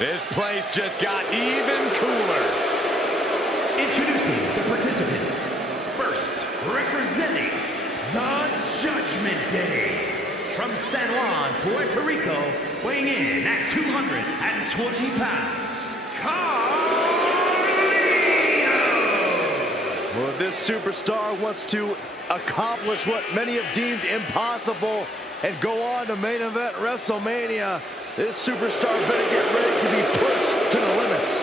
This place just got even cooler. Introducing the participants. First, representing the Judgment Day. From San Juan, Puerto Rico, weighing in at 220 pounds, Carlito! Well, this superstar wants to accomplish what many have deemed impossible and go on to main event WrestleMania. This superstar better get ready to be pushed to the limits.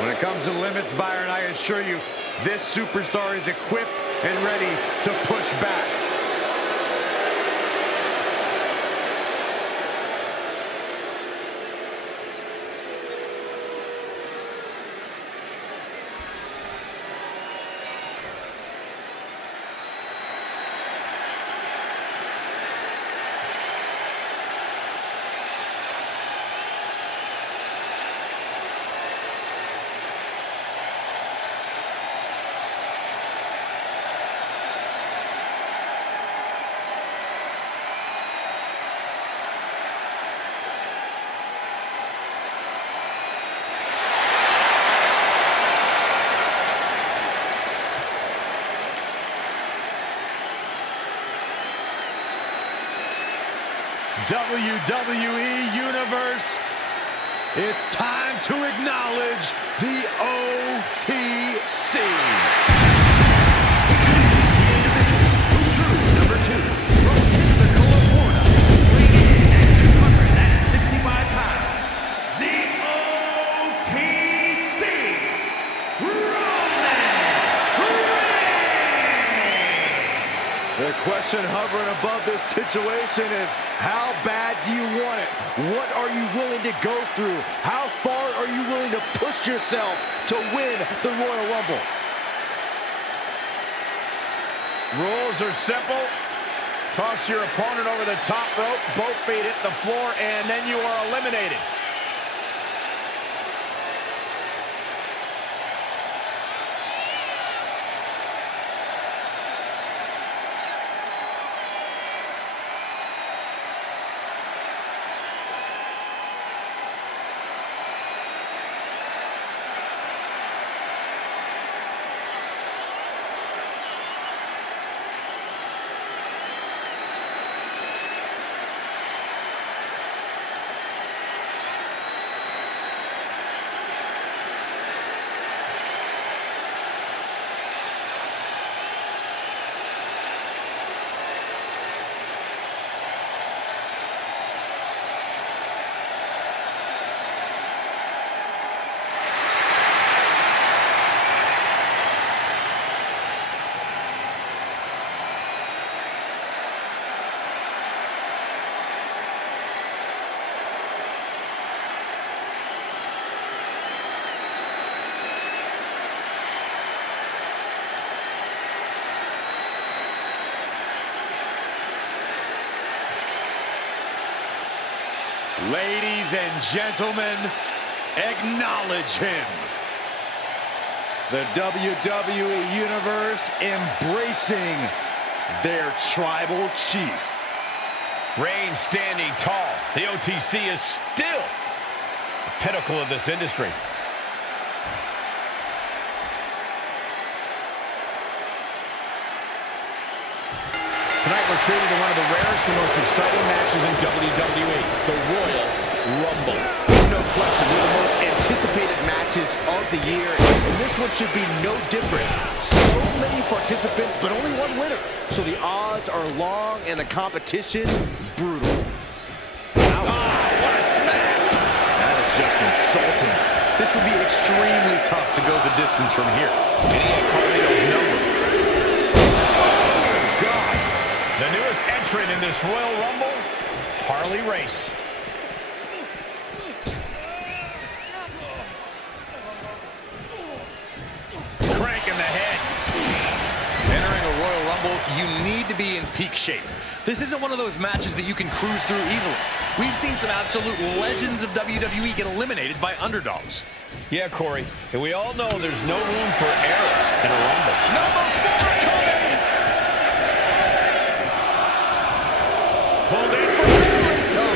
When it comes to limits, Byron, I assure you, this superstar is equipped and ready to push back. WWE Universe, it's time to acknowledge the OTC. Number 2, from Pensacola, Florida, weighing in at 265 pounds, the OTC, Roman Reigns! The question hovering above this situation is, how bad do you want it? What are you willing to go through? How far are you willing to push yourself to win the Royal Rumble? Rules are simple. Toss your opponent over the top rope, both feet hit the floor, and then you are eliminated. Ladies and gentlemen, acknowledge him. The WWE Universe embracing their tribal chief. Reigns standing tall. The OTC is still the pinnacle of this industry. Tonight we're treated to one of the rarest and most exciting matches in WWE, the Royal Rumble. There's no question, they're the most anticipated matches of the year, and this one should be no different. So many participants, but only one winner. So the odds are long and the competition brutal. Oh, what a smack! That is just insulting. This would be extremely tough to go the distance from here. And he had Carlito's number. The newest entrant in this Royal Rumble, Harley Race. Crank in the head. Entering a Royal Rumble, you need to be in peak shape. This isn't one of those matches that you can cruise through easily. We've seen some absolute legends of WWE get eliminated by underdogs. Yeah, Corey, and we all know there's no room for error in a Rumble. Number 4 coming! Pulled in for Carlito.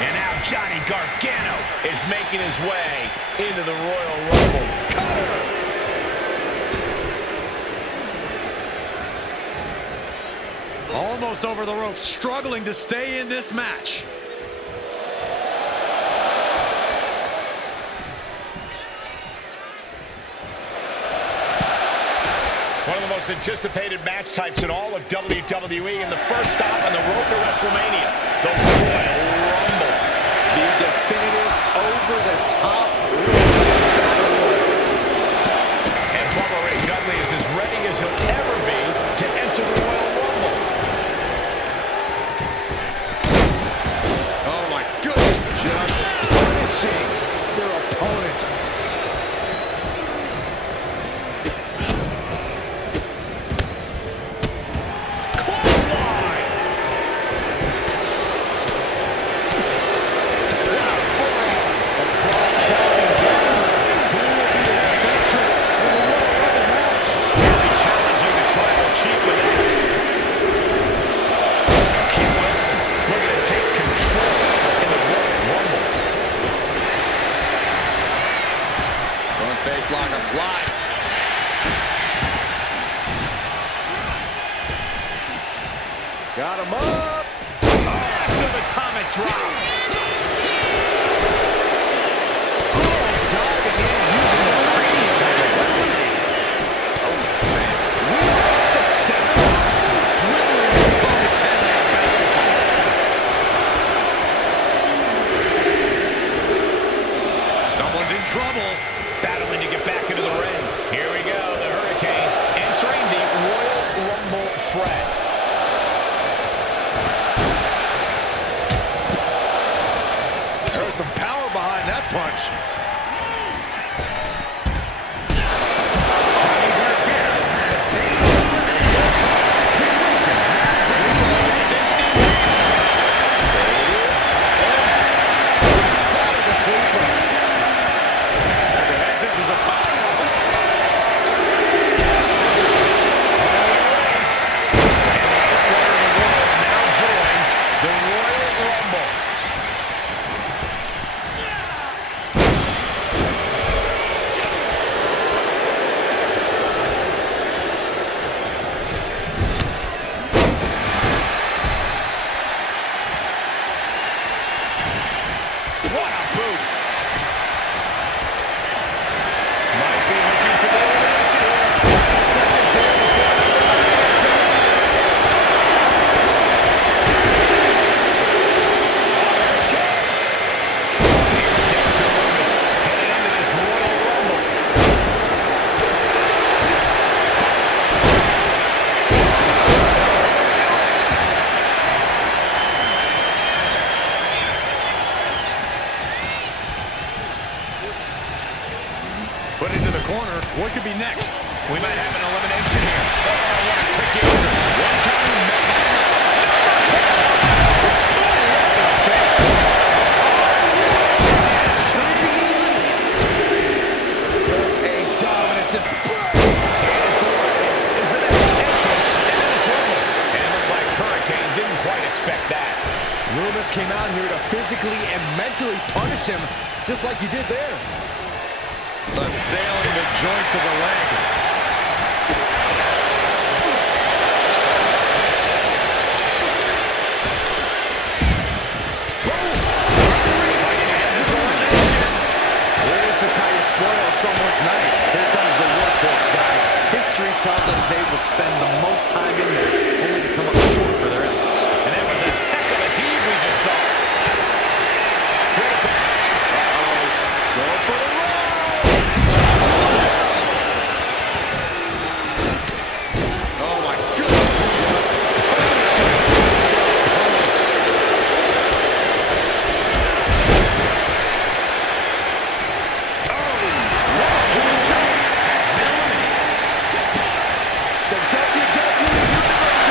And now Johnny Gargano is making his way into the Royal Rumble. Cutter! Almost over the ropes, struggling to stay in this match. One of the most anticipated match types in all of WWE, and the first stop on the road to WrestleMania, the Royal Rumble. The definitive over-the-top And Bubba Ray Dudley is as ready as he'll ever be to enter the Royal Rumble. Oh my goodness, just punishing their opponent. Face lock applied. Got him up. Massive atomic drop. Diving in, using the cranium as a weapon. Oh, man. We are up to 7. Dribbling the opponent's head like a basketball. Someone's in trouble. Battling to get back into the ring. Here we go, the Hurricane entering the Royal Rumble fray. There's some power behind that punch. Put into the corner. What could be next? We might have an elimination here. Oh, what a quick answer. One time, Just a dominant display. Candice LeRae is the next entrant into this rumble. And it looked like Hurricane didn't quite expect that. Loomis came out here to physically and mentally punish him, just like he did there. Assailing the joints of the leg. This is how you spoil someone's night. Here comes the workhorse, guys. History tells us they will spend the most time in there, only to come up short for their efforts. And that was a heck of a heave we just saw. Go for the roll. Oh my goodness. The WWE Universe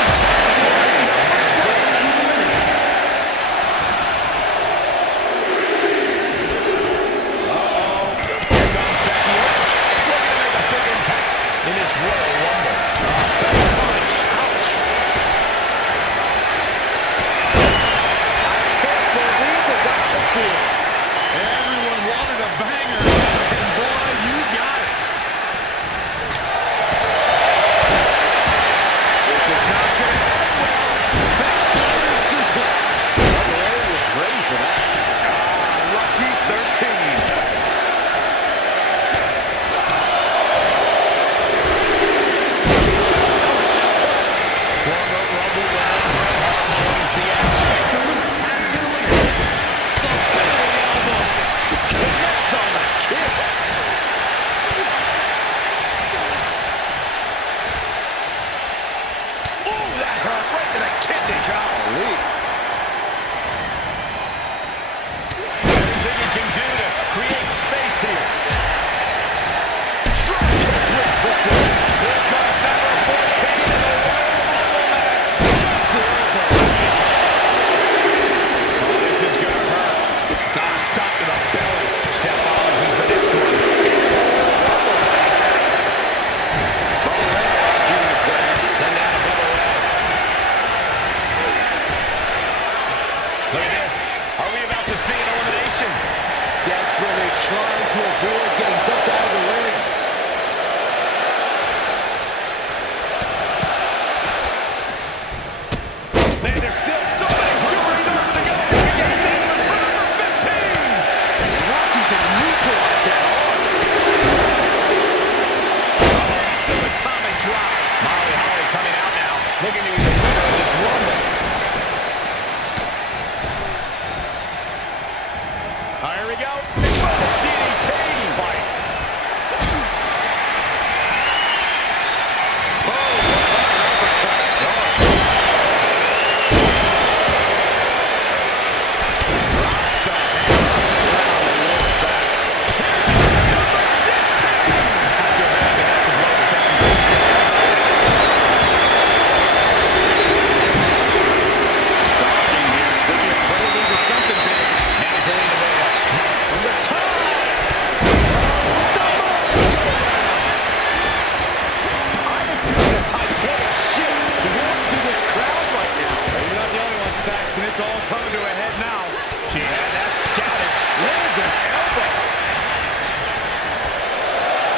it's all coming to a head now. She had that scouted. Lands an elbow.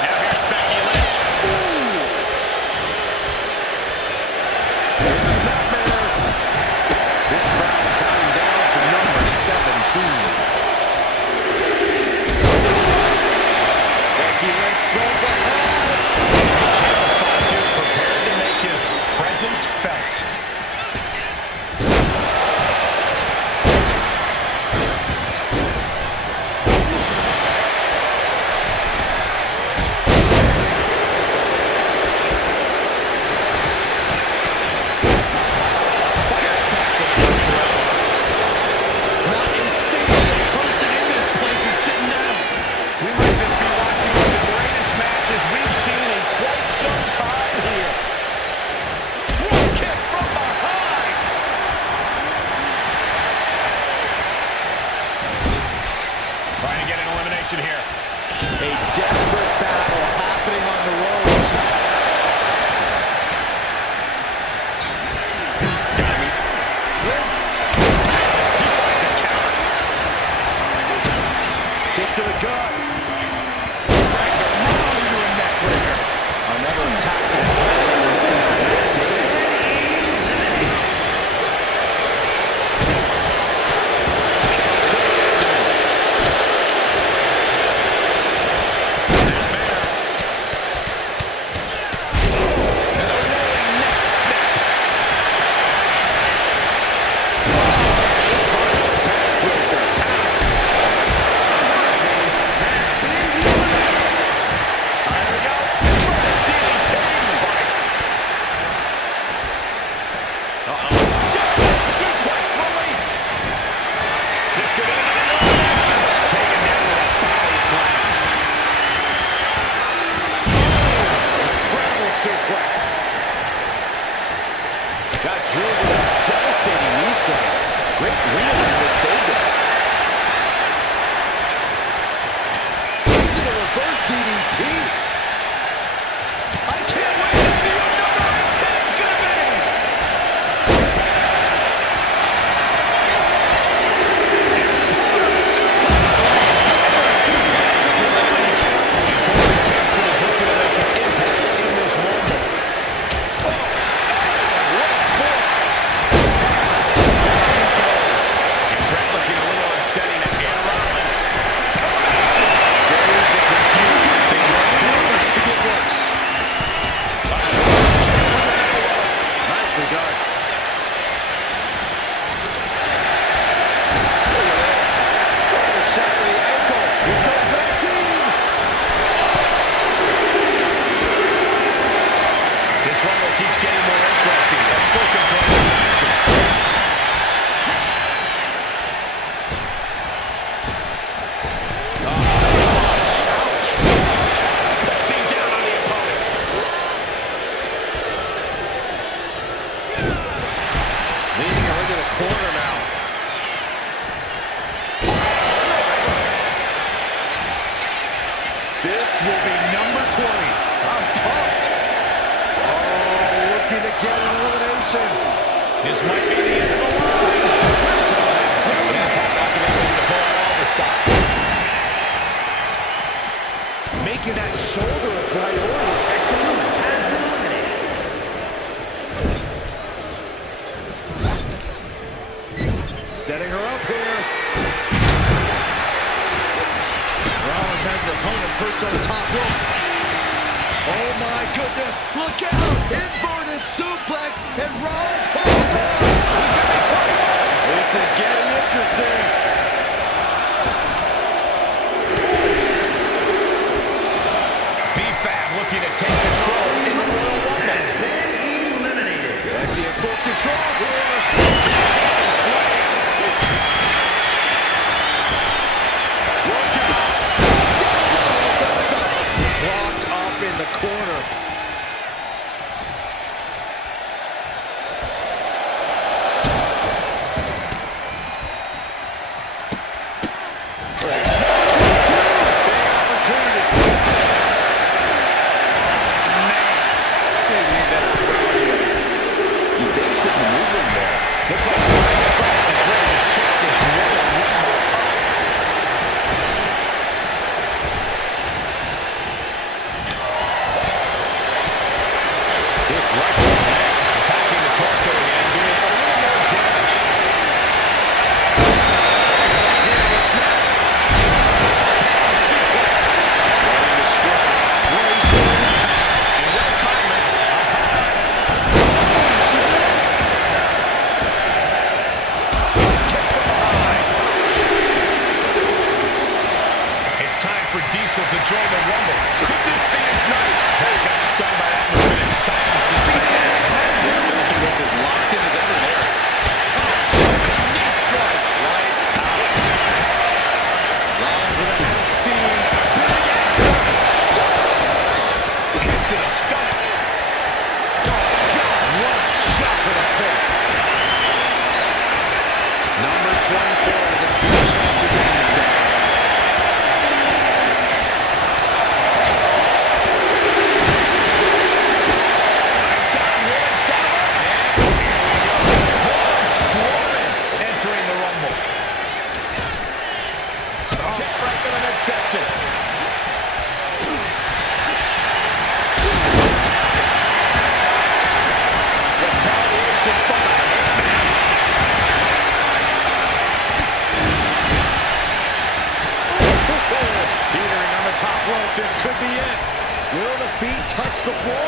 Now here's Becky Lynch. Ooh. There's a snapmare. This crowd's counting down for number 17. Becky Lynch from behind. Channel 5-2 prepared to make his presence felt. Here. A desperate battle happening on the ropes. Lynch. He finds a counter. Kick to the gut. Into a neck breaker. Another attack to the head. This will be number 20. I'm pumped. Oh, looking to get an elimination. This might be the end of the line. Impact not going to be able to pull out all the stops. Making that shoulder a priority. Lewis has been eliminated. Setting her up here. Rollins has his opponent perched on the top rope. Oh my goodness, look out! Inverted suplex, and Rollins holds on! This is getting interesting. B-Fab looking to take control in the Royal Rumble. Has been eliminated. Becky in full control here. Locked up in the corner. Diesel to join the Rumble. Could this be his night? Pac got stunned by that move and it silenced his fans. He looked as locked in as ever there. Jumping knee strike. Lights out. Rollins with a head of steam. Big elbow. Kick to the stomach. Oh, God, what a shot to the face. Number 24 has a good chance of winning this guy. Entering the Rumble. Kick right to the midsection. Retaliation from the Hitman. Teetering on the top rope. This could be it. Will the feet touch the floor?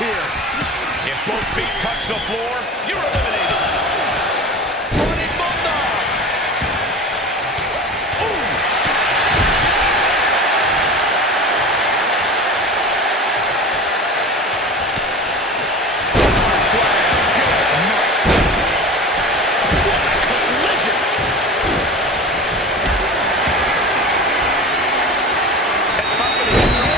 If both feet touch the floor, you're eliminated. Running bulldog. Ooh. Slam. Good night. What a collision. Set up in a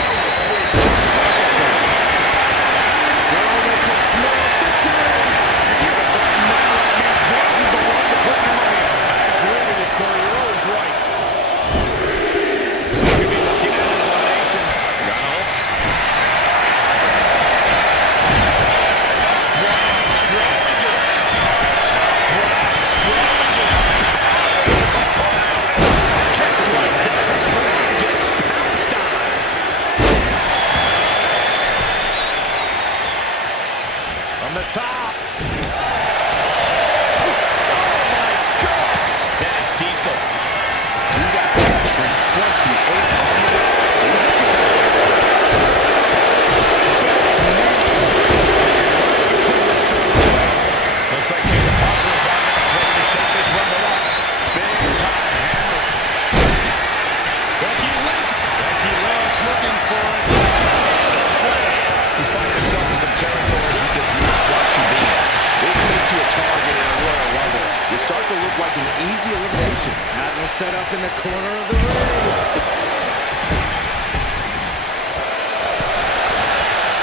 elimination. Has him set up in the corner of the ring.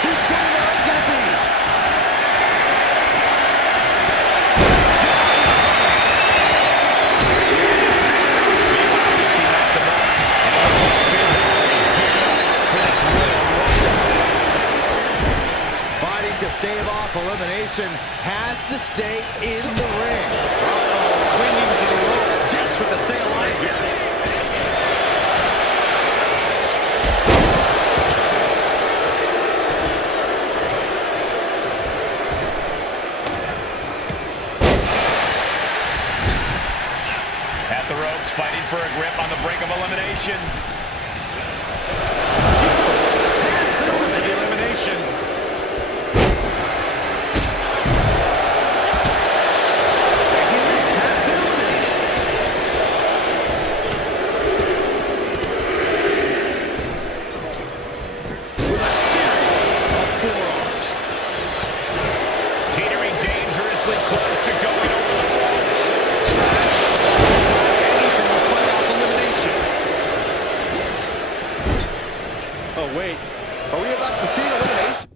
Who's 29 gonna be? Fighting to stave off elimination, has to stay in the ring. Clinging to the ropes, desperate to stay alive here. At the ropes, fighting for a grip on the brink of elimination. Going to the elimination. Teetering dangerously close to going over the ropes. Anything to fight off elimination. Oh, wait. Are we about to see an elimination?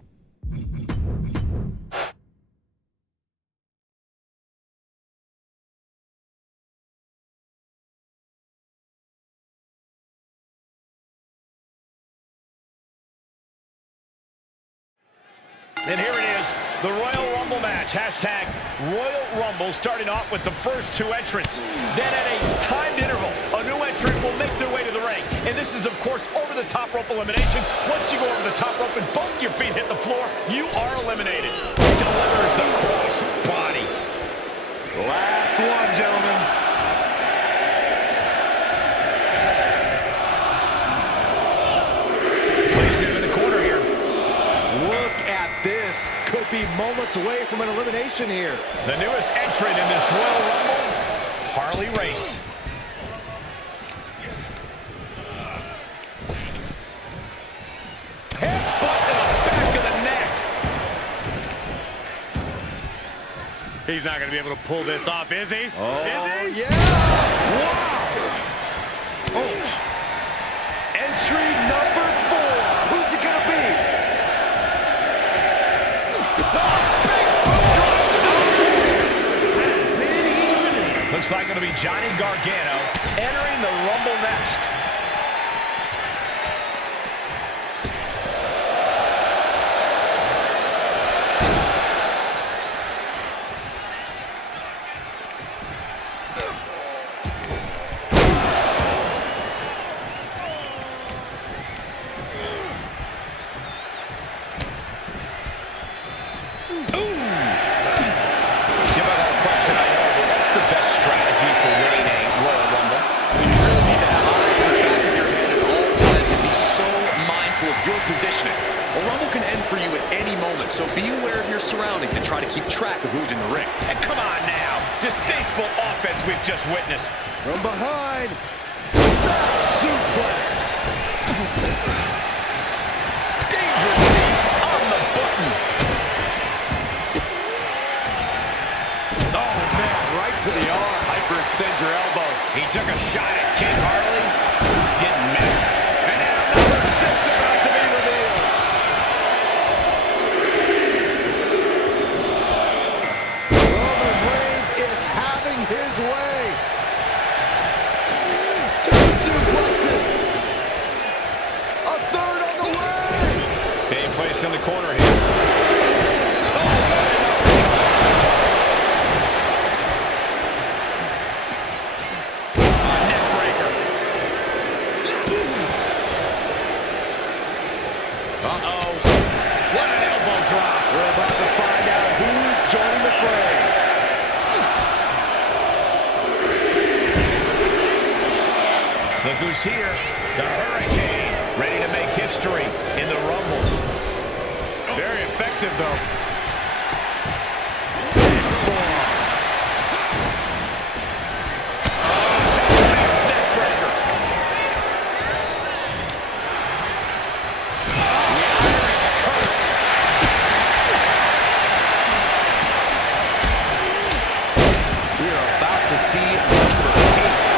And here it is, the Royal Rumble match. Hashtag Royal Rumble, starting off with the first two entrants. Then at a timed interval, a new entrant will make their way to the ring. And this is, of course, over the top rope elimination. Once you go over the top rope and both your feet hit the floor, you are eliminated. Delivers the cross body. Last one, gentlemen. Place him in the corner here. Look at this. Could be moments away from an elimination here. The newest entrant in this Royal Rumble, Harley Race. Headbutt to the back of the neck. He's not going to be able to pull this off, is he? Oh, Is he? yeah. Wow. Oh. Entry number 4. Who's it going to be? Looks like it'll be Johnny Gargano entering the Rumble next. Positioning. A Rumble can end for you at any moment, so be aware of your surroundings and try to keep track of who's in the ring. And come on now, distasteful offense we've just witnessed. From behind. Back suplex. Dangerously on the button. Oh, man, right to the arm. Hyperextend your elbow. He took a shot at King Harley. Didn't miss. And now number 6 about to be revealed. Roman Reigns is having his way. 2 suplexes. A third on the way. Being placed in the corner here. Uh-oh. What an elbow drop. We're about to find out who's joining the fray. Look who's here. The Hurricane, ready to make history in the Rumble. Very effective, though. We are about to see number 8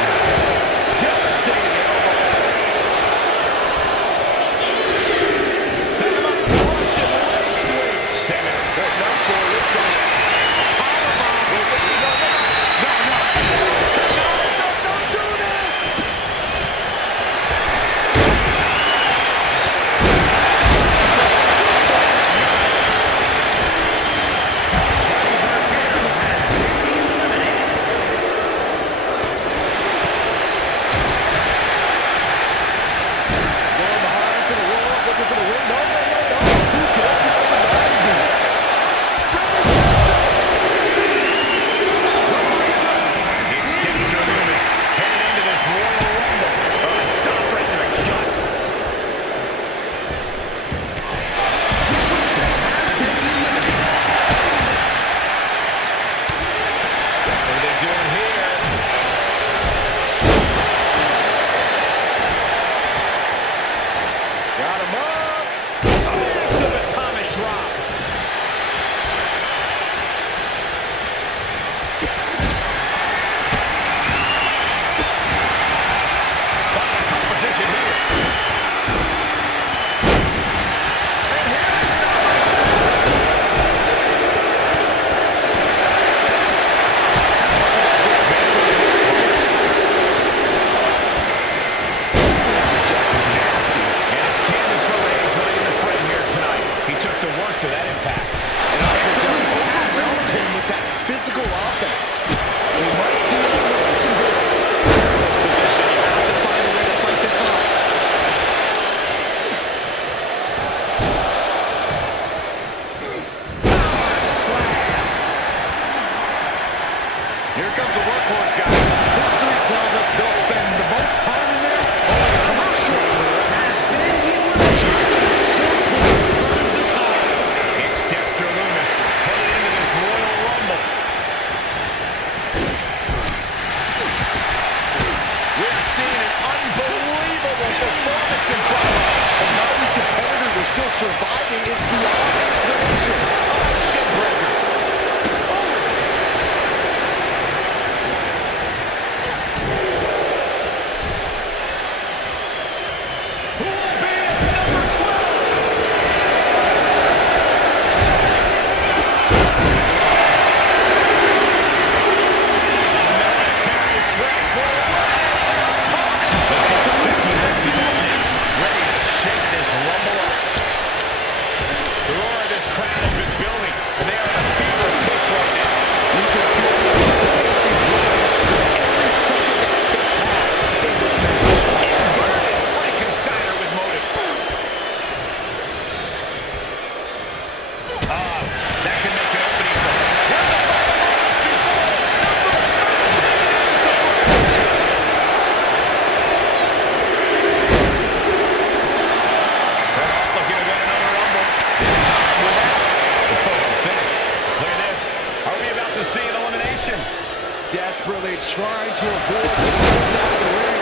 to avoid getting pulled out of the ring.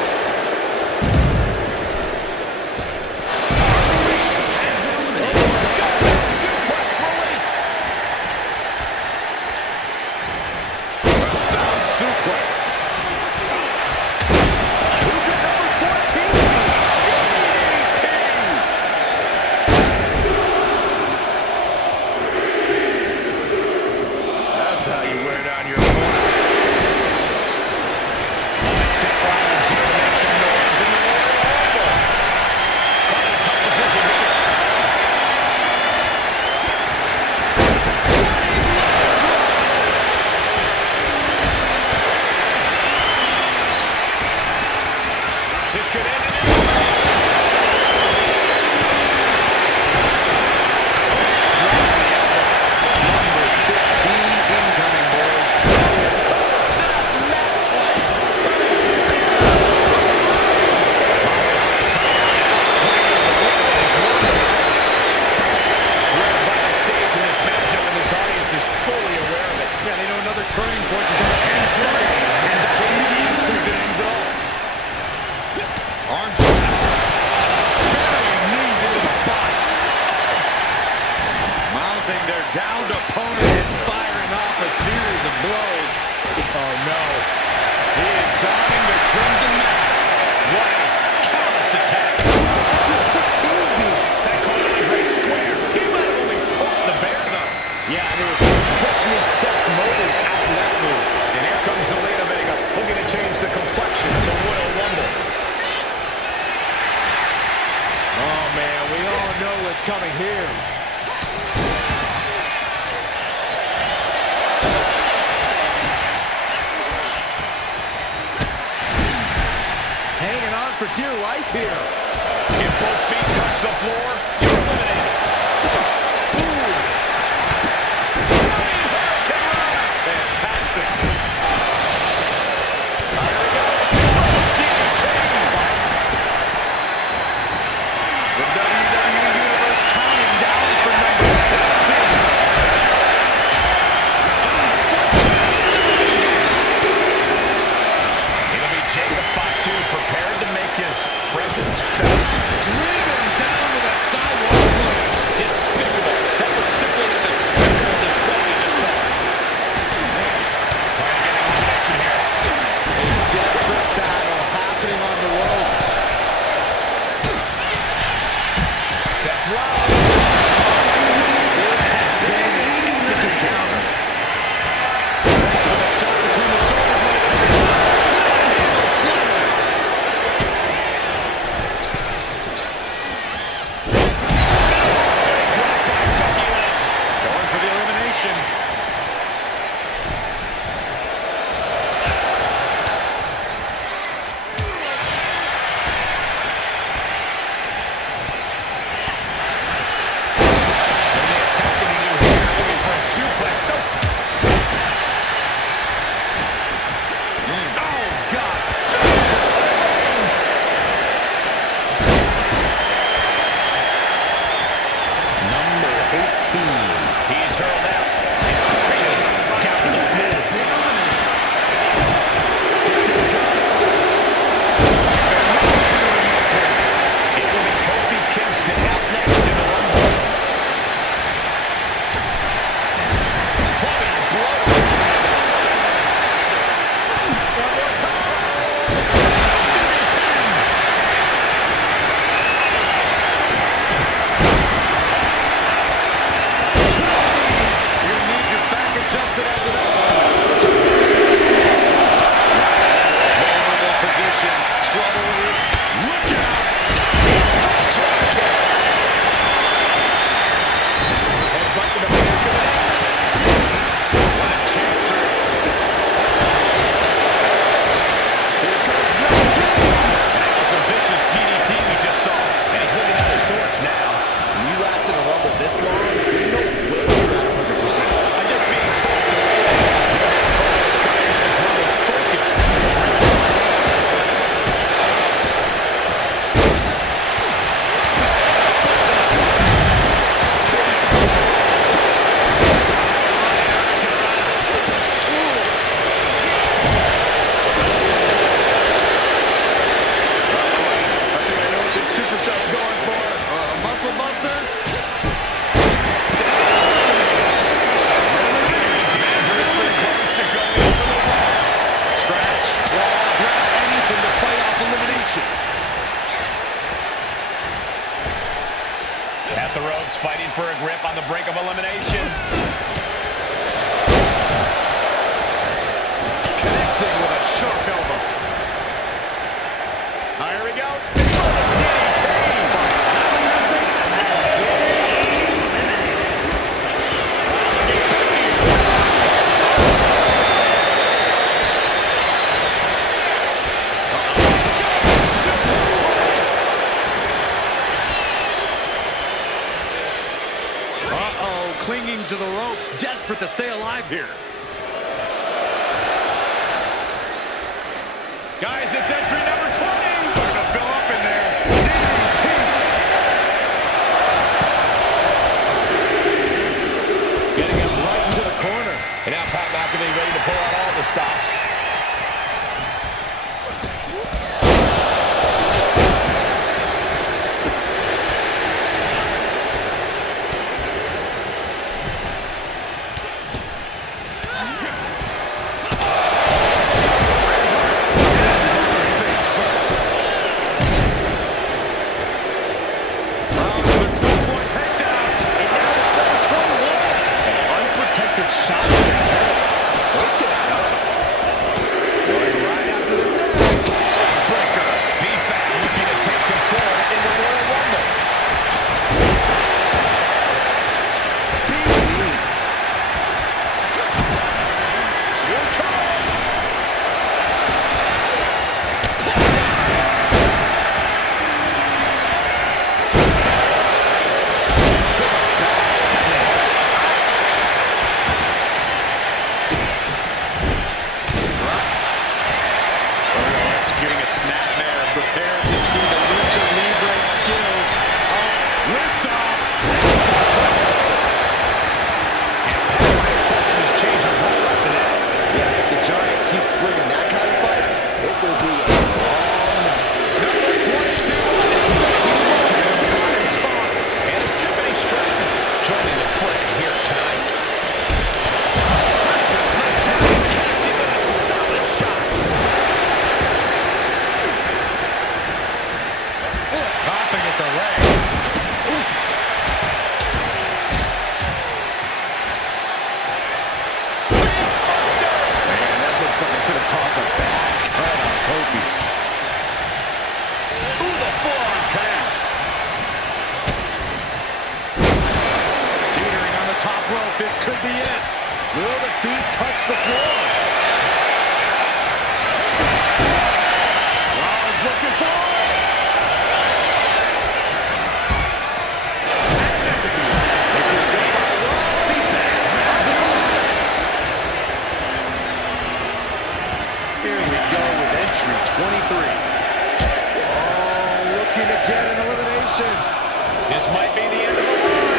Suplex released. A sound suplex. Who could number 14 be? DDT! That's how you wear down your opponent. Seth Rollins here to make some noise in the Royal Rumble. Quite a tough position here. This could end in elimination. Number 15 incoming, boys. Set up mat slam. We're about to stage in this matchup, and this audience is fully aware of it. Yeah, they know another turning point can come at any second. And that may be the instant that ends it all. Arm drag. Burying knees into the body. Mounting their downed opponent and firing off a series of blows. Oh, no. He is donning the crimson mask. What a callous attack. That's what 16 be. That caught Andre square. He might have only poked the bear, though. Yeah, and there was no questioning Seth's motives after that move. And here comes Zelina Vega, looking to change the complexion of the Royal Rumble. Oh, man, we all know what's coming here. Hanging on for dear life here. If both feet touch the floor, you're eliminated. Ooh. Running Hurricane Rana. Fantastic. Here we go. DDT. The WWE Universe counting down for number 17. It'll be Jacob Fatu prepared to make his presence felt. Driven down with a sidewalk slam. Here we go. DDT. Clinging to the ropes, desperate to stay alive here. Guys, it's entry number 20. Starting to fill up in there. DDT. Getting him right into the corner. And now Pat McAfee ready to pull out all the stops. This could be it. Will the feet touch the floor? Rollins looking for it. Here we go with entry 23. Oh, looking to get an elimination. This might be the end of the line.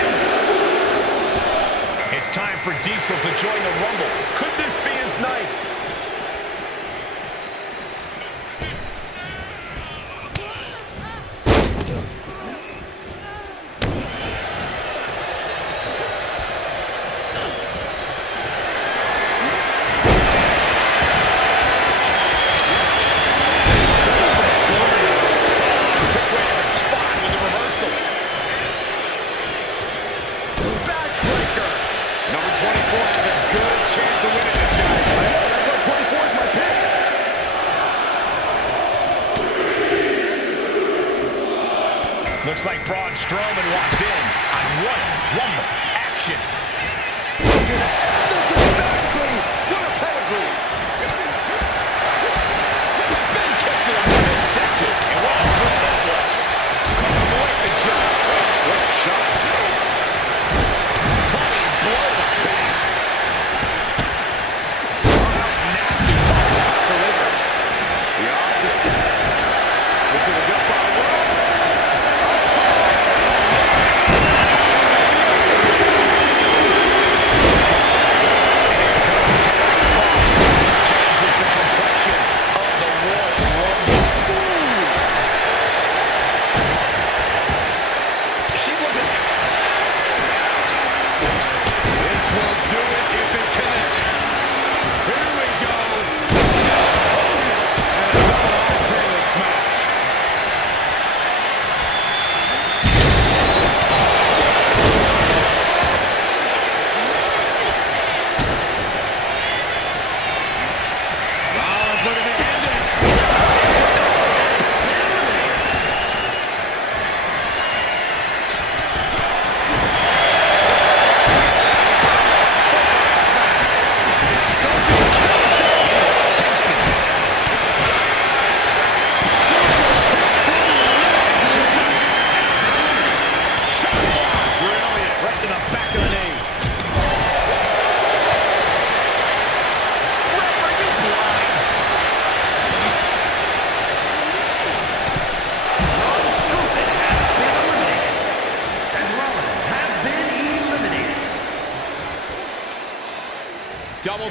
It's time for Diesel to join the Rumble. Could this be his night? Looks like Braun Strowman walks in on Royal Rumble action. This is victory. What a pedigree. Spin kick to the midsection. And what a throw that was. Couldn't avoid the jump. What a shot. Flying blow to the back. Oh, that was nasty. Follow-up delivery. The opposite. Looking to go by Rollins.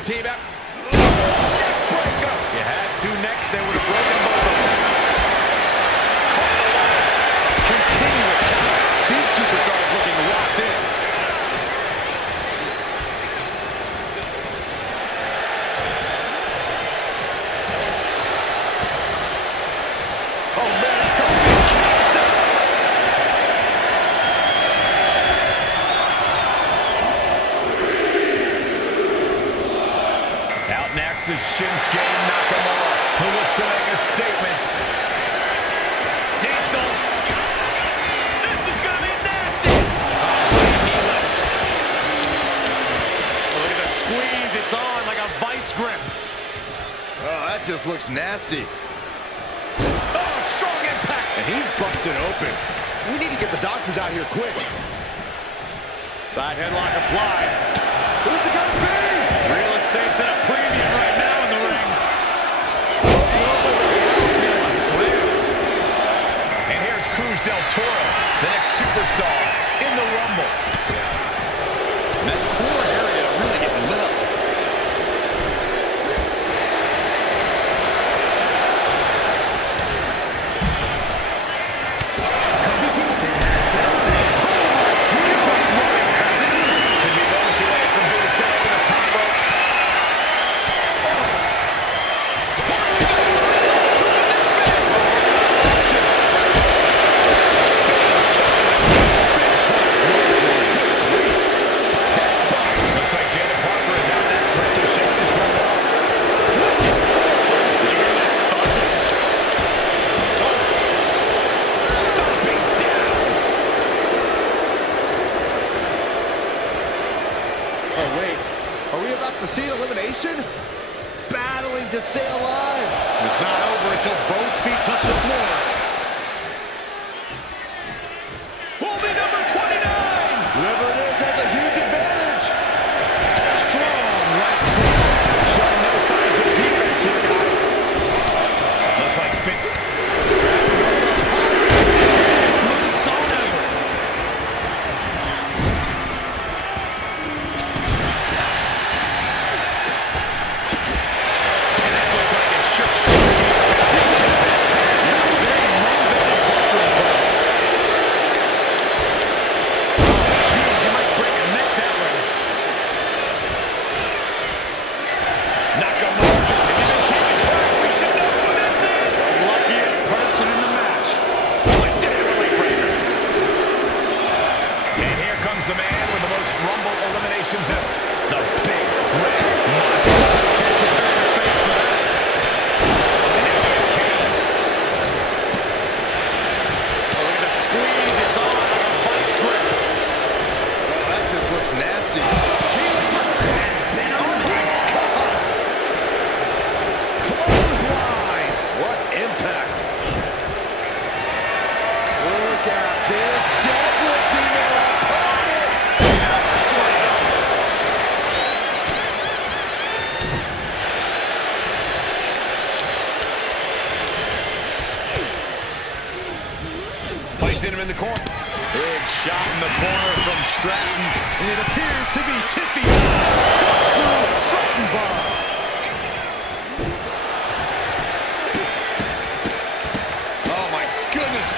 team out. Neck breaker. You had two necks, they would have broken both of them. Continuous counters. These superstars looking locked in. Oh, man. Out next is Shinsuke Nakamura, who looks to make a statement. Diesel. This is going to be nasty. Knee lift. Oh, look at the squeeze. It's on like a vice grip. Oh, that just looks nasty. Oh, strong impact. And he's busted open. We need to get the doctors out here quick. Side headlock applied. Who's it gonna be? Real estate's at a premium right now in the ring. Slam. And here's Cruz del Toro, the next superstar in the Rumble. That core area really getting lit up. Could be moments away from being sent to the top rope. Looks like Janet Parker is out next, ready to shake this one off. Looking forward. Did you hear that thud? Stomping down. Oh, wait. Are we about to see an elimination? Battling to stay alive. It's not over until both feet touch the floor. Holding number 29. Whoever it is has a huge advantage. Strong right foot. Showing no signs of defense here, guys. Looks like Finn. Moves on over. And that looks like it shook Shinsuke's foundation. Now very motivated Parker for this. Jeez, you might break a neck that way. Nakamura, if you've been keeping track, we should know who this is. The luckiest person in the match. Twisted heavily breaker. And here comes the man with the most Rumble eliminations ever. The Big Red Monster. Can't prepare your face for that. And now we have Kane. Oh, look at the squeeze. It's on like a vice grip. Oh, that just looks nasty. Clothesline. What impact. Look at this. Deadlifting their opponent. Placing him in the corner. Big shot in the corner from Stratton. And it appears to be tippy time. Corkscrew Stratton bomb. Oh, my goodness.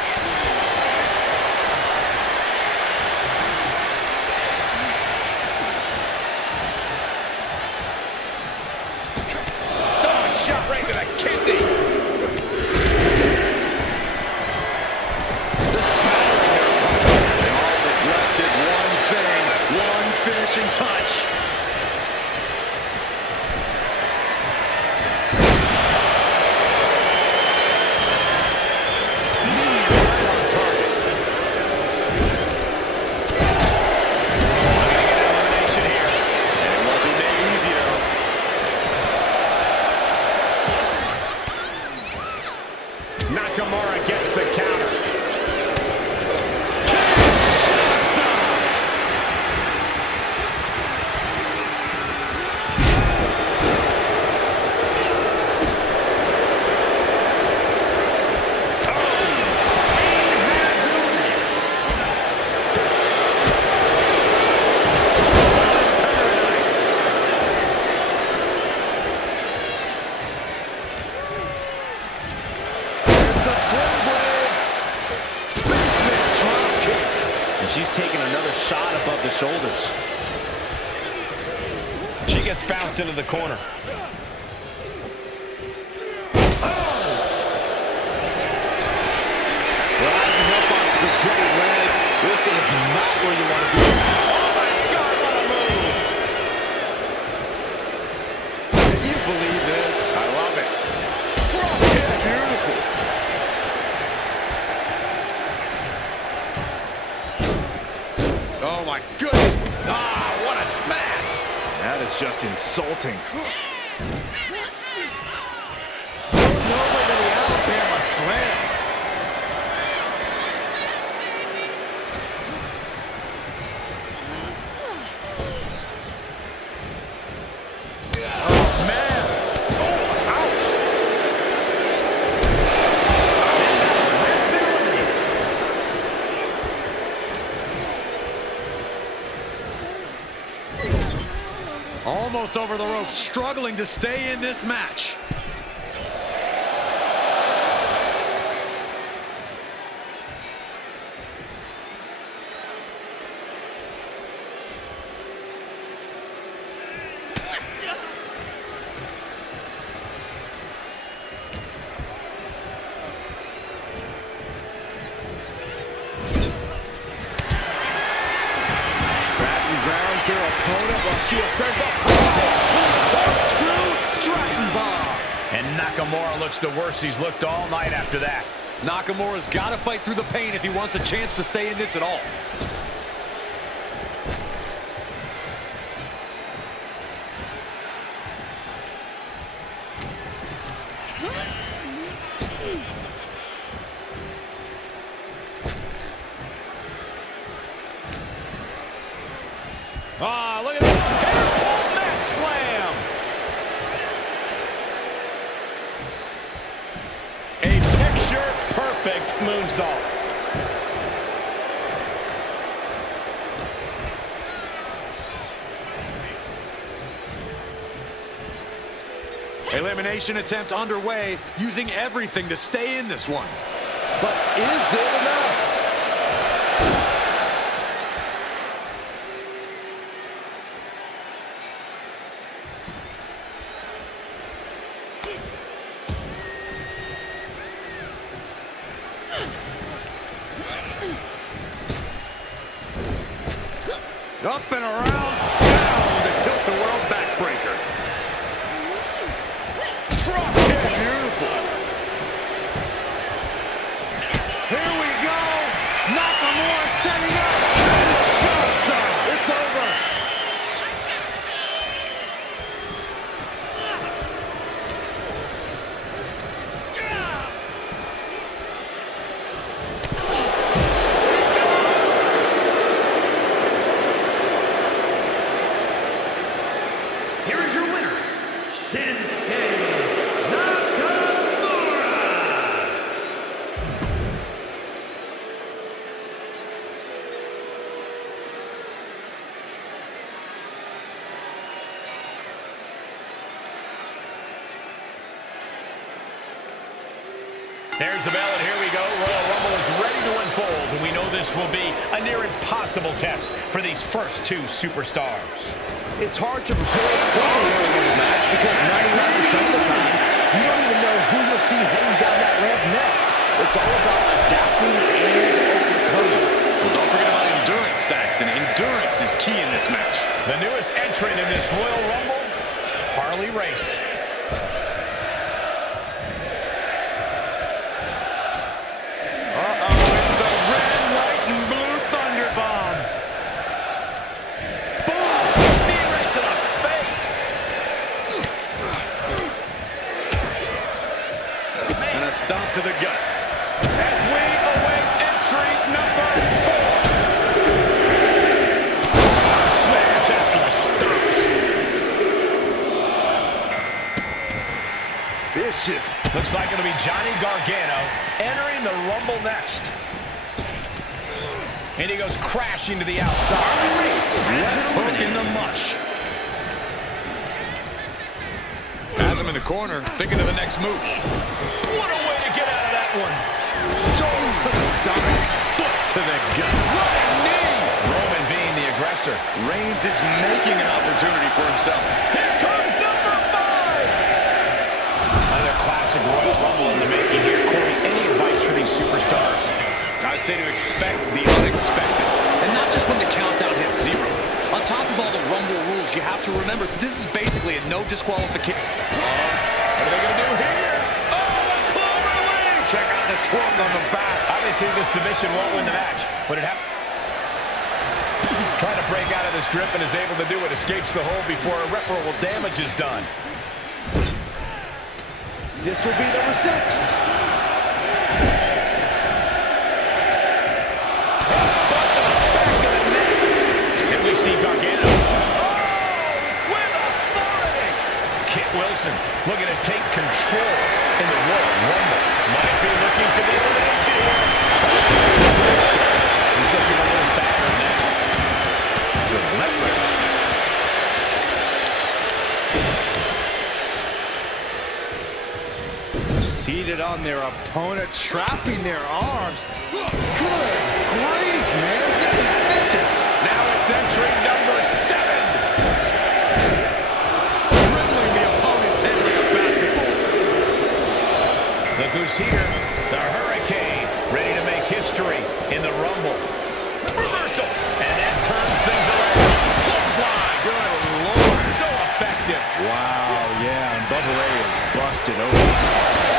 Oh, shot right to the kidney. Just battering their opponent. And all that's left is one thing. One finishing touch. Knee right on target. Looking to get an elimination here. And it won't be made easy, though. Nakamura gets the counter. she's taking another shot above the shoulders. She gets bounced into the corner. Riding up on spaghetti legs. This is not where you want to be. Oh my God, what a move! Can you believe this? I love it. Drop kick. Beautiful. Oh, my goodness. Ah, what a smash. That is just insulting. Going over to the Alabama slam. Almost over the ropes, struggling to stay in this match. Grounds their opponent while she ascends up high. Corkscrew Stratton bomb. And Nakamura looks the worst he's looked all night after that. Nakamura's got to fight through the pain if he wants a chance to stay in this at all. Ah, look at this. Hairpole mat slam. A picture-perfect moonsault. Elimination attempt underway, using everything to stay in this one. But is it enough? Up and around, down with a tilt-a-world backbreaker. Drop kick. Beautiful. Here we go. Nakamura setting up. Kinshasa. It's over. Here is your winner, Shinsuke Nakamura. There's the bell, and here we go. Royal Rumble is ready to unfold, and we know this will be a near impossible test for these first two superstars. It's hard to prepare for a Royal Rumble match because 99% of the time, you don't even know who you'll see heading down that ramp next. It's all about adapting and overcoming. Well, don't forget about endurance, Saxton. Endurance is key in this match. The newest entrant in this Royal Rumble, Harley Race. Stomp to the gut. As we await entry number 4. Smash after the stomps. Vicious. Looks like it'll be Johnny Gargano entering the Rumble next. And he goes crashing to the outside. Left hook in the mush. Has him in the corner, thinking of the next move. What a way to get out of that one. Shoulder to the stomach. Foot to the gut. What a knee. closer. Reigns is making an opportunity for himself. Here comes number 5. Another classic Royal Rumble in the making here. Corey, any advice for these superstars? I'd say to expect the unexpected. And not just when the countdown hits 0. On top of all the Rumble rules, you have to remember this is basically a no disqualification. What are they going to do here? Oh, the clover leaf! Check out the torque on the back. Obviously, the submission won't win the match, but it happened. Trying to break out of this grip and is able to do it. Escapes the hold before irreparable damage is done. This will be number 6. We see Gargano. Oh, with authority. Kit Wilson looking to take control in the Royal Rumble. Might be looking for the elimination here. He's looking a little battered now. Relentless. Seated on their opponent, trapping their arms. Good grief, man. This is vicious. Now it's entry number 7. Dribbling the opponent's head like a basketball. Look who's here. The Hurricane, ready to make history in the Rumble. Reversal. And that turns things around. Clothesline. Good Lord. So effective. Wow, yeah, and Bubba Ray is busted open.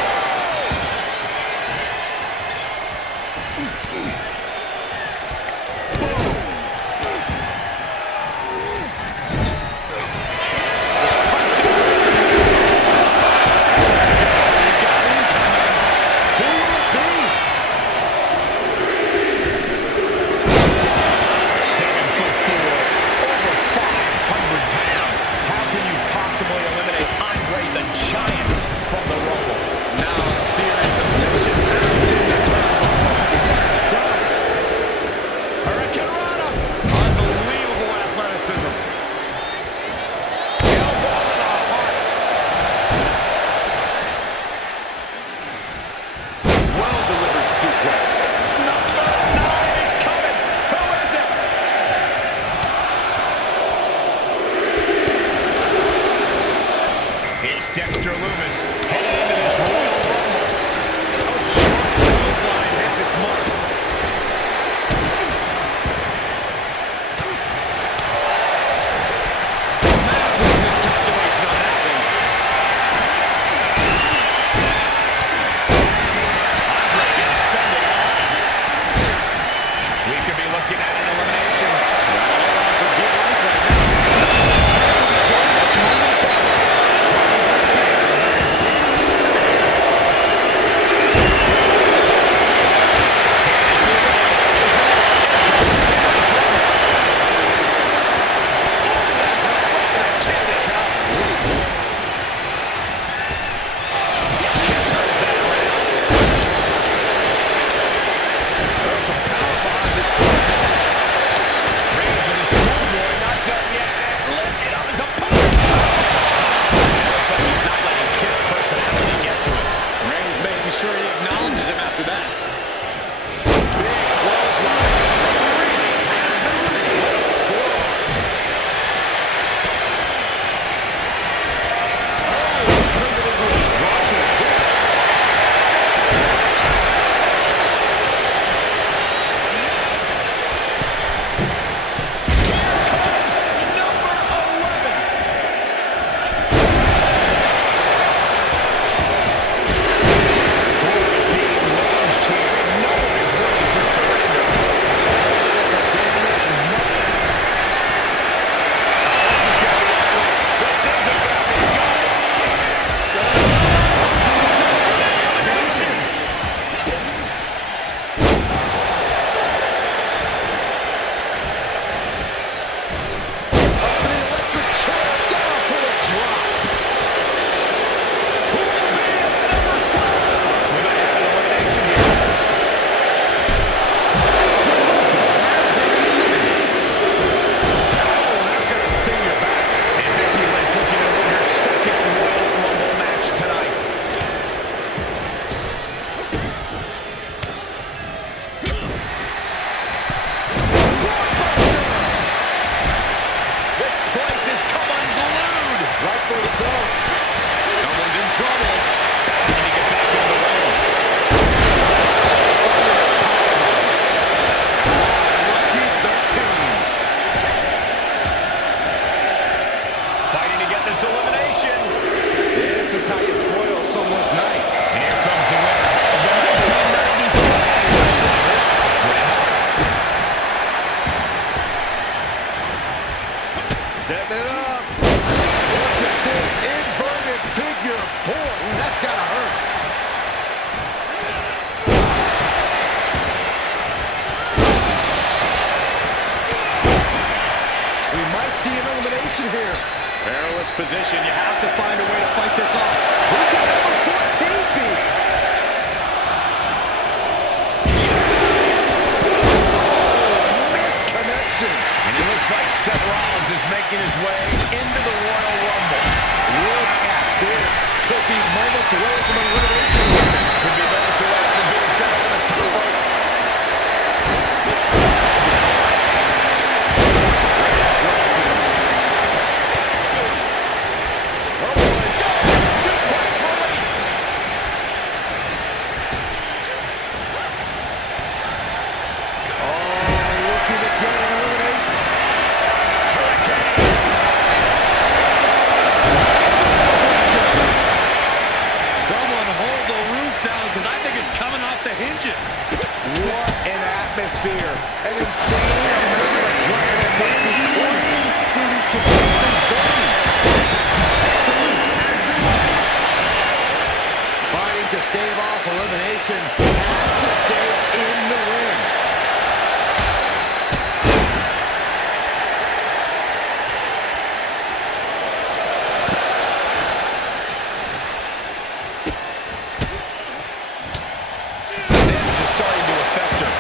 here. Perilous position. You have to find a way to fight this off. Look at number 14 be. Missed connection. And it looks like Seth Rollins is making his way into the Royal Rumble. Look at this. Could be moments away from elimination. Could be moments away from being sent over the top rope. An insane amount of adrenaline must be coursing through these competitors' veins. Fighting to stave off elimination, has to stay in the ring. Damage is starting to affect her.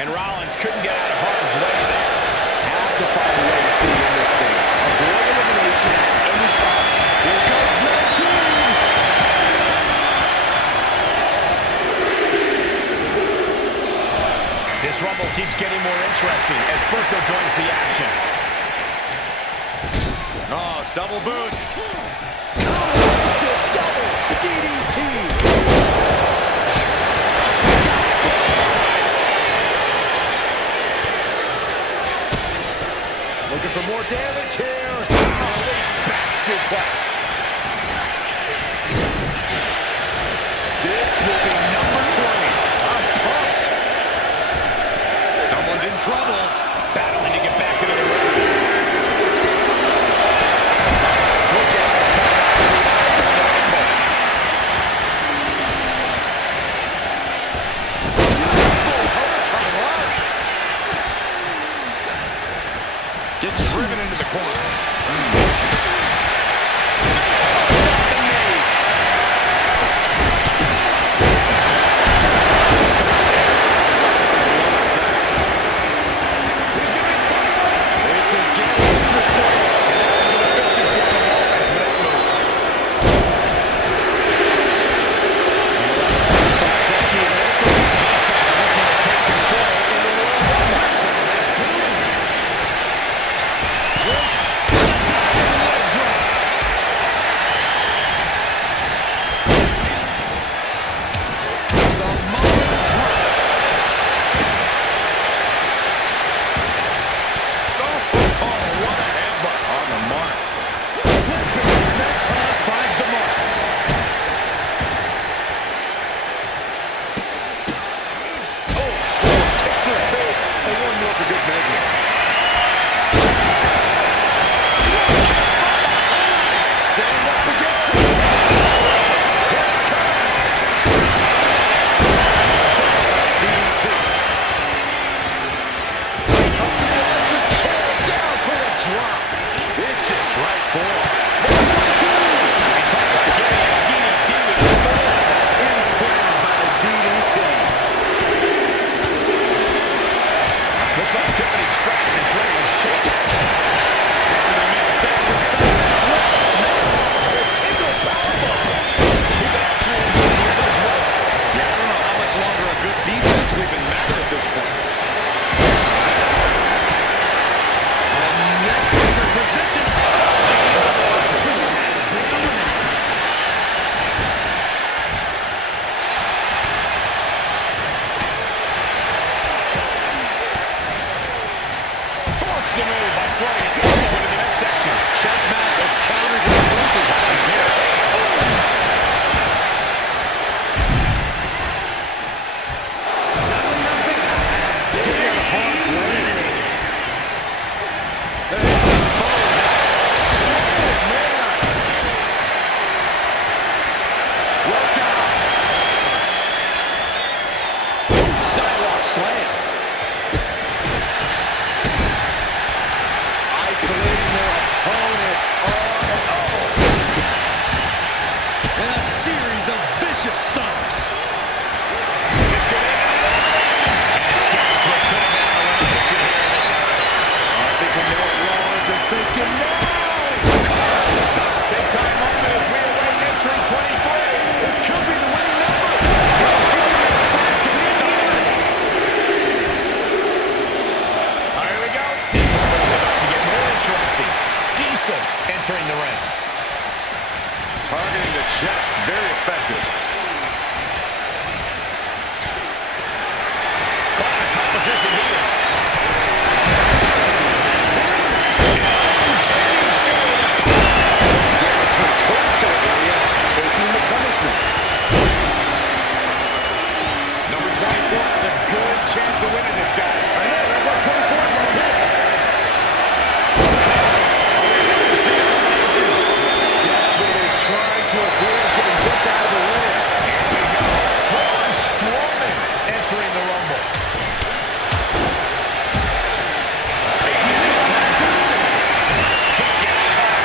And Rollins couldn't get out of harm's way there. Have to find a way to stay in this thing. Avoid elimination at any cost. Here comes 19. This Rumble keeps getting more interesting as Berto joins the action. Oh, double boots. Combination double DDT. Looking for more damage here. Back suplex. This will be number 20. I'm pumped. Someone's in trouble. Battling to get back into the ring. Gets driven into the corner. entering the ring. Targeting the chest, very effective. Caught in a top position here. Taking the punishment. Number 24 has a good chance of winning this, guys. I know, that's what 24 is going to take. Desperately trying to avoid getting dumped out of the ring. Here we go. Braun Strowman entering the Rumble. Kick gets caught.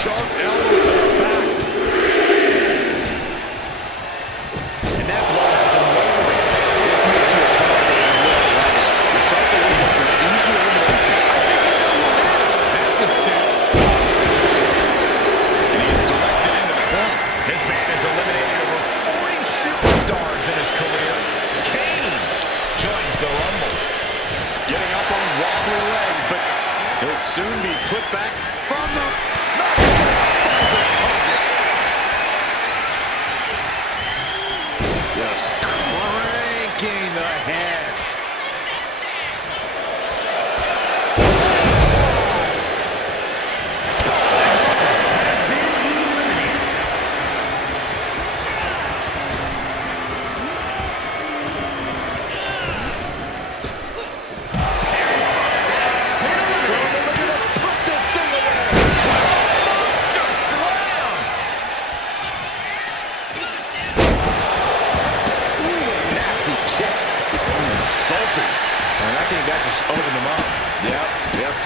sharp elbow to the back. And that blow has him wavering. This makes you a target in the Royal Rumble. You start to look like an easy elimination. I think you know who it is. That's a step. And he's directed into the corner. This man has eliminated over 40 superstars in his career. Kane joins the Rumble. Getting up on wobbly legs, but he'll soon be put back from the... Just cranking the head.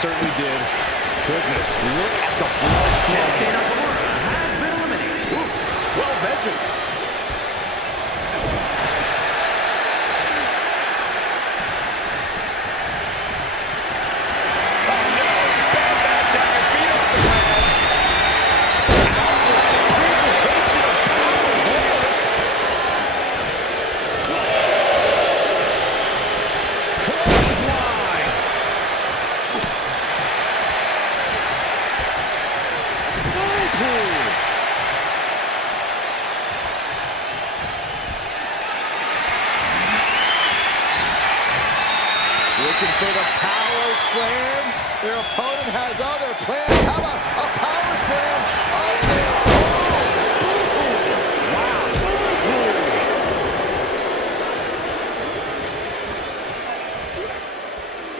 Certainly did. Goodness, look at the blood flow. Has been eliminated. Ooh, well measured. Oh no, bad match out of feet off the ground. Presentation of power there. Clothesline. Looking for the power slam. Their opponent has other plans. How about a power slam up there? Wow.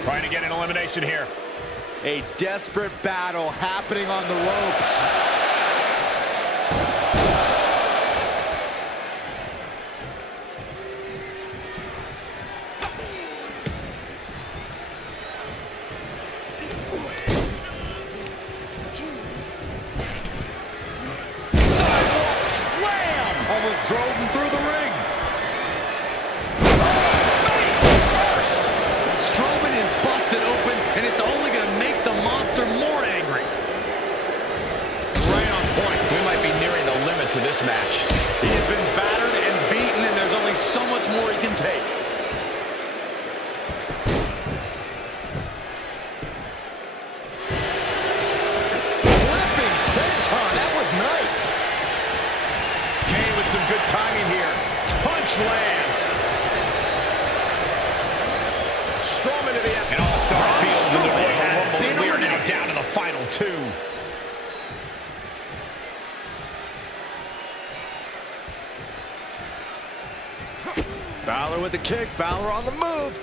Trying to get an elimination here. A desperate battle happening on the ropes. Sidewalk slam! Almost drove him through the ring. Face first! Strowman is busted open, and it's only going to make the monster more angry. Right on point. We might be nearing the limits of this match. He has been battered and beaten, and there's only so much more he can take. Flipping senton. That was nice. Kane with some good timing here. Punch lands. Strowman to the an all-star field in the Royal Rumble, and we are now down to the final two. Balor with the kick. Balor on the move.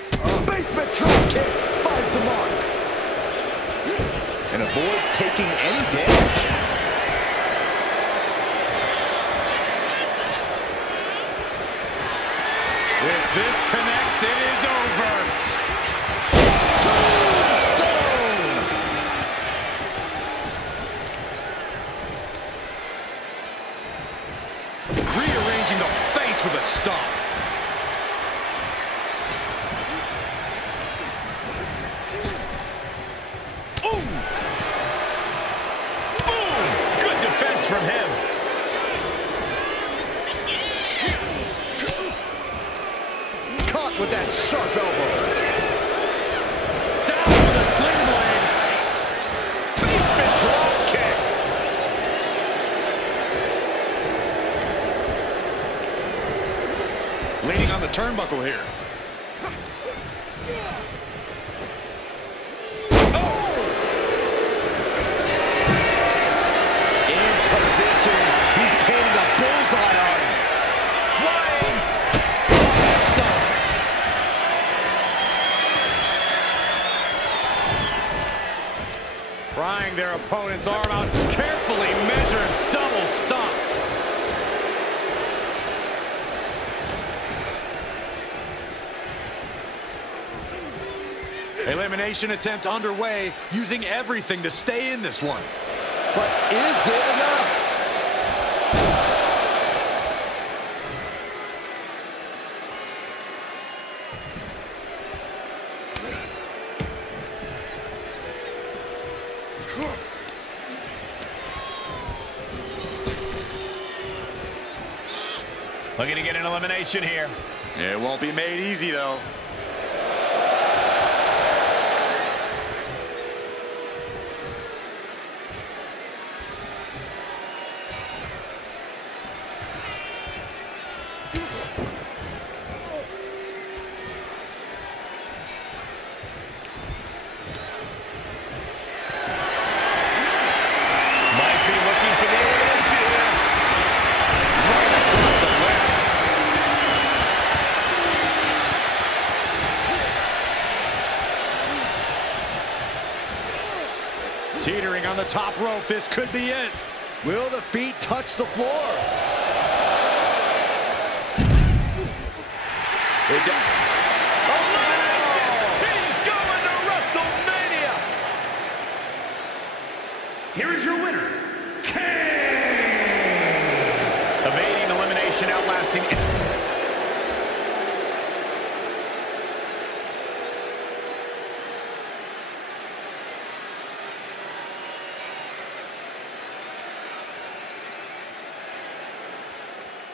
Basement drop kick finds the mark. And avoids taking any damage. If this connects, it is over. Tombstone! Rearranging the face with a stomp. Good defense from him. Caught with that sharp elbow. Down with a sling blade. Basement drop kick. Leaning on the turnbuckle here. In position. He's painting a bullseye on him. Flying. Stop. Prying their opponent's arm out. Carefully measured double stomp. Elimination attempt underway, using everything to stay in this one. but is it enough? Looking to get an elimination here. It won't be made easy, though. Might be looking for the elimination here. Right across the legs. Teetering on the top rope. This could be it. Will the feet touch the floor? He's going to WrestleMania. Here is your winner, Evading elimination, outlasting.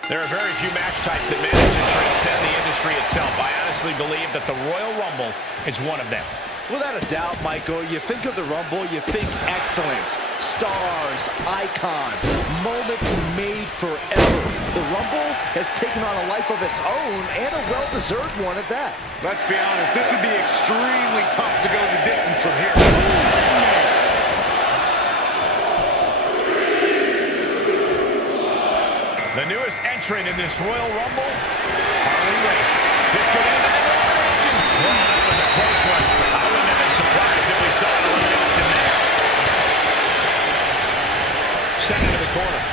There are very few match types that manage to transcend the industry itself. I honestly believe that the Royal Rumble is one of them. Without a doubt, Michael, you think of the Rumble, you think excellence, stars, icons, moments made forever. The Rumble has taken on a life of its own, and a well-deserved one at that. Let's be honest, this would be extremely tough to go the distance from here. The newest entrant in this Royal Rumble, Harley Race. This could end an elimination. Well, that was a close one. I wouldn't have been surprised if we saw an elimination there. Sent into the corner.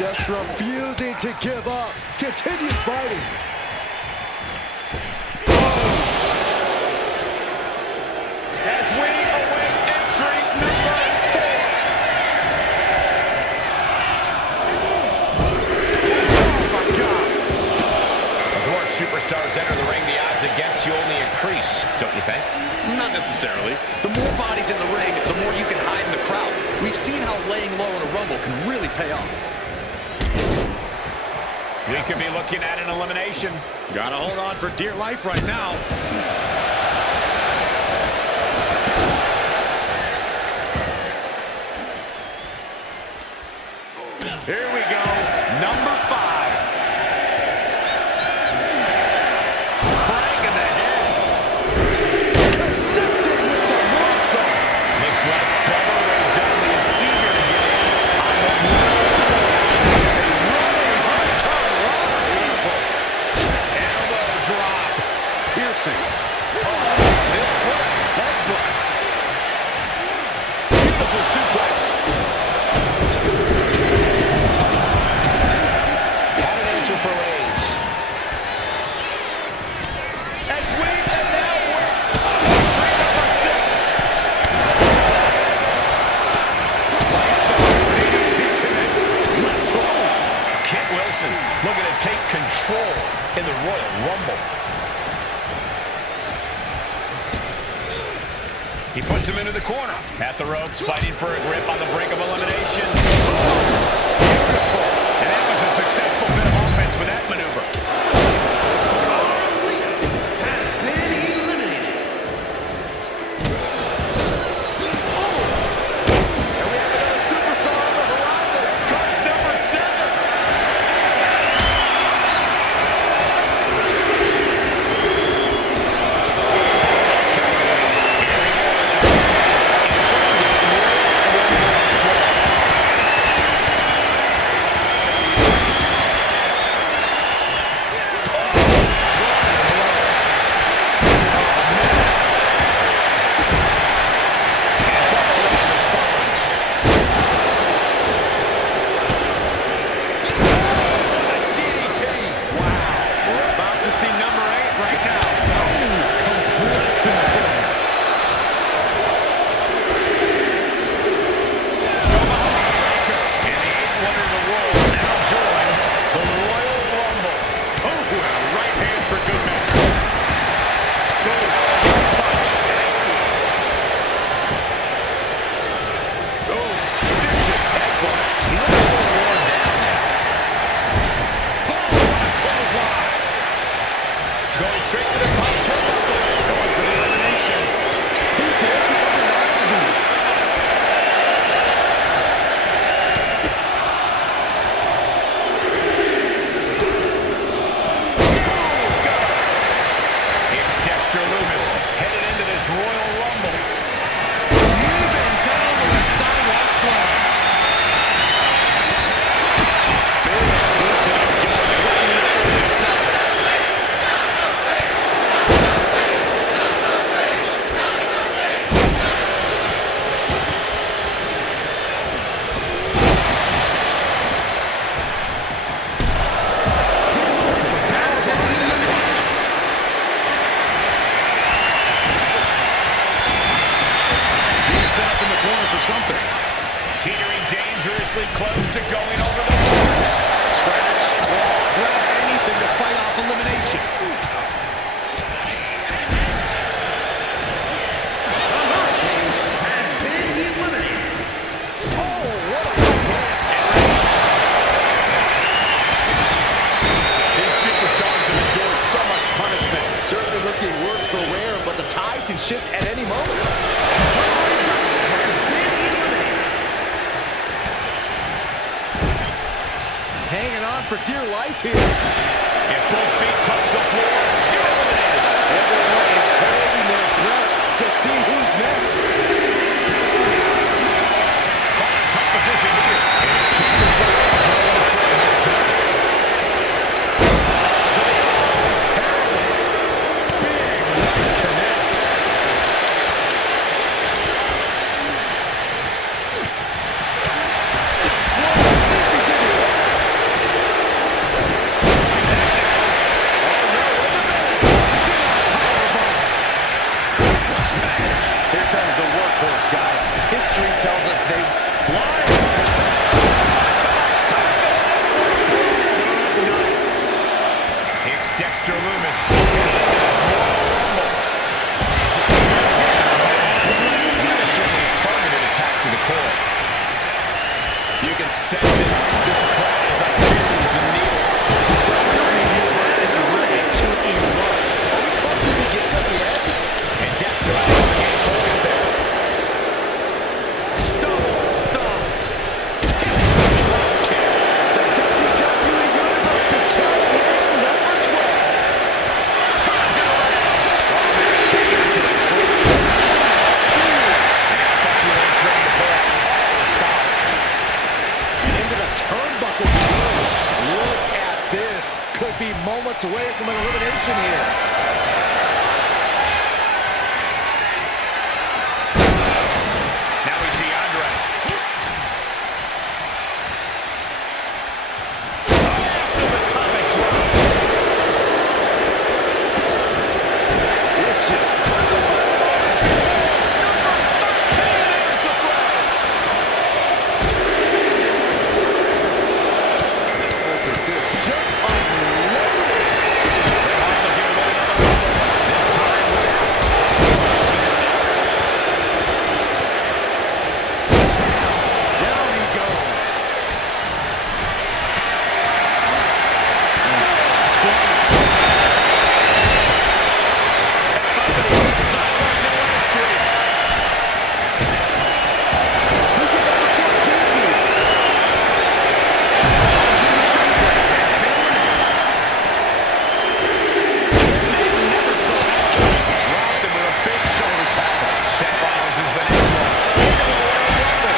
Just refusing to give up. Continues fighting. As we await entry number 4. Oh, my God. As more superstars enter the ring, the odds against you only increase, don't you think? Not necessarily. The more bodies in the ring, the more you can hide in the crowd. We've seen how laying low in a Rumble can really pay off. We could be looking at an elimination. Gotta hold on for dear life right now. Here we go. Number 5. Crank in the head. Connecting with the moonsault. Looks like Bubba Ray Dudley is eager to get in on the elbow drop. Piercing. Beautiful suplex. Had an answer for Reigns. As we and now we're entry number 6. Lights out. DDT connects. Left hook. Kit Wilson looking to take control in the Royal Rumble. He puts him into the corner. At the ropes, fighting for a grip on the brink of elimination. Beautiful. And that was a successful bit of offense with that maneuver. has been eliminated. And we have another superstar on the horizon. Comes number 7. set up in the corner for something. Teetering dangerously close to going over the boards. Scratch, claw, grab anything to fight off elimination. Has been eliminated. Oh, what a hit. These superstars have endured so much punishment. Certainly looking worse for wear, but the tide can shift at any moment. Hanging on for dear life here. If both feet touch the floor, you're eliminated. Everyone is holding their breath to see who's next. Caught in tough position here. And it's changes the way to the Big right connects. Here comes the workhorse, guys. History tells us they fly. It's Dexter Loomis. Certainly targeted attack to the core. You can sense it. This crowd is like pins and needles. It's ready to erupt. Are we close to the beginning of the end? And Dexter out of the game focus there. Double stomp. Hits the drop kick. The WWE Universe is counting in number 12. Turns it around. Taking it to the tree. And I thought you were trying to pull out all the stops. Into the turnbuckle he goes. Look at this. Could be moments away from an elimination here. Now we see Andre. Massive atomic drop. It's just Number 13, there's the flag. look at this. Just unloaded. They might look to win another rumble. This time without. Down he goes. Sideways and leg sweep. Who could number 14 be? Never saw that coming. Dropped him with a big shoulder tackle. Seth Rollins is the next one. Into the Royal Rumble.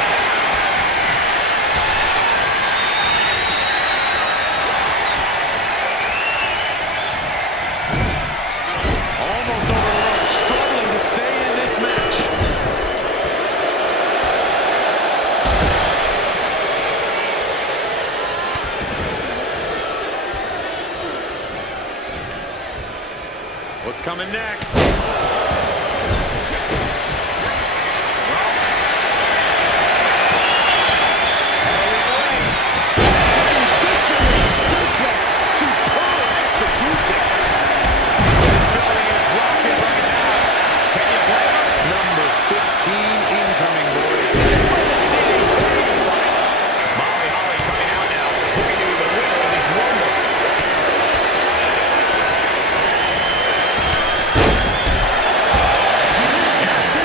Almost over the rope, struggling to stay in this match. What's coming next? Fisherman suplex. Superb execution. Building is rocking right now. Can you blame him? Number 15 incoming, boys. DDT. Molly Holly coming out now. Looking to be the winner of this Rumble.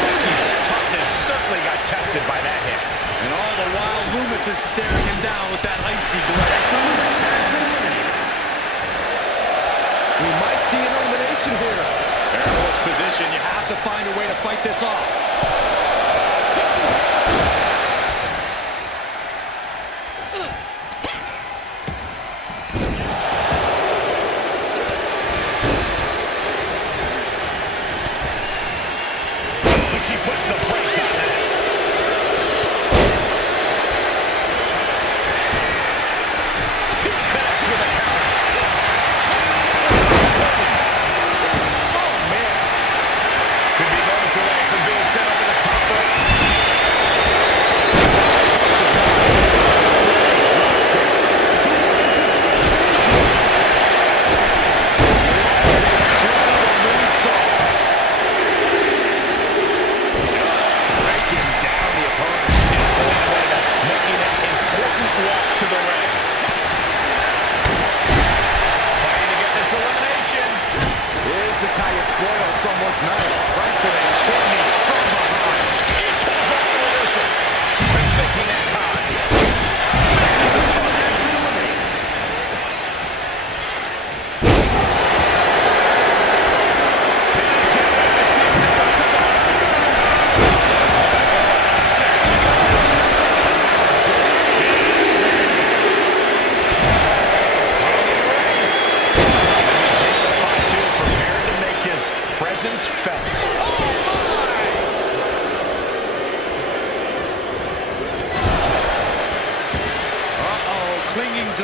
Becky toughness certainly got tested by that hit. And all the while, Loomis is staring him down with that icy glare. We might see an elimination here. Perilous position. You have to find a way to fight this off. She puts the brakes on that. He connects with a counter. Oh, man. Could be moments away from being sent over the top.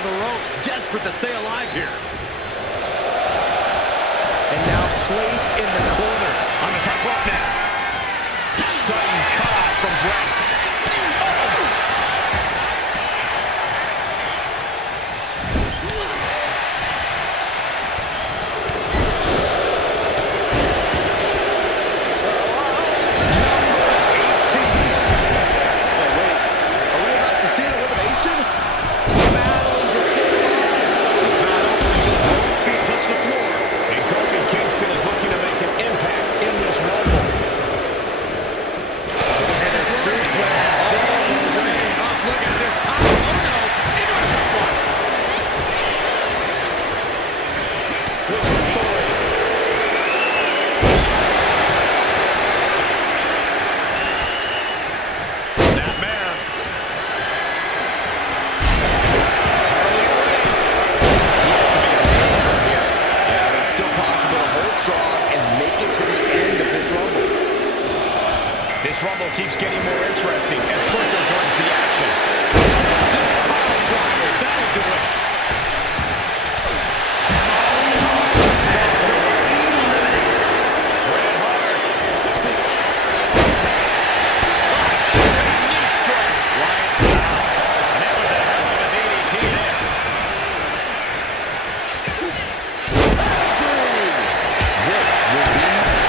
to the ropes, desperate to stay alive here. And now placed in the corner. On the top rope now. Sudden cutoff from Brett. This Rumble keeps getting more interesting as Porter joins the action. Texas power driver, that'll do it. Red Hart. Knee strike. Lights out. And that was a hell of a DDT there. This will be 20.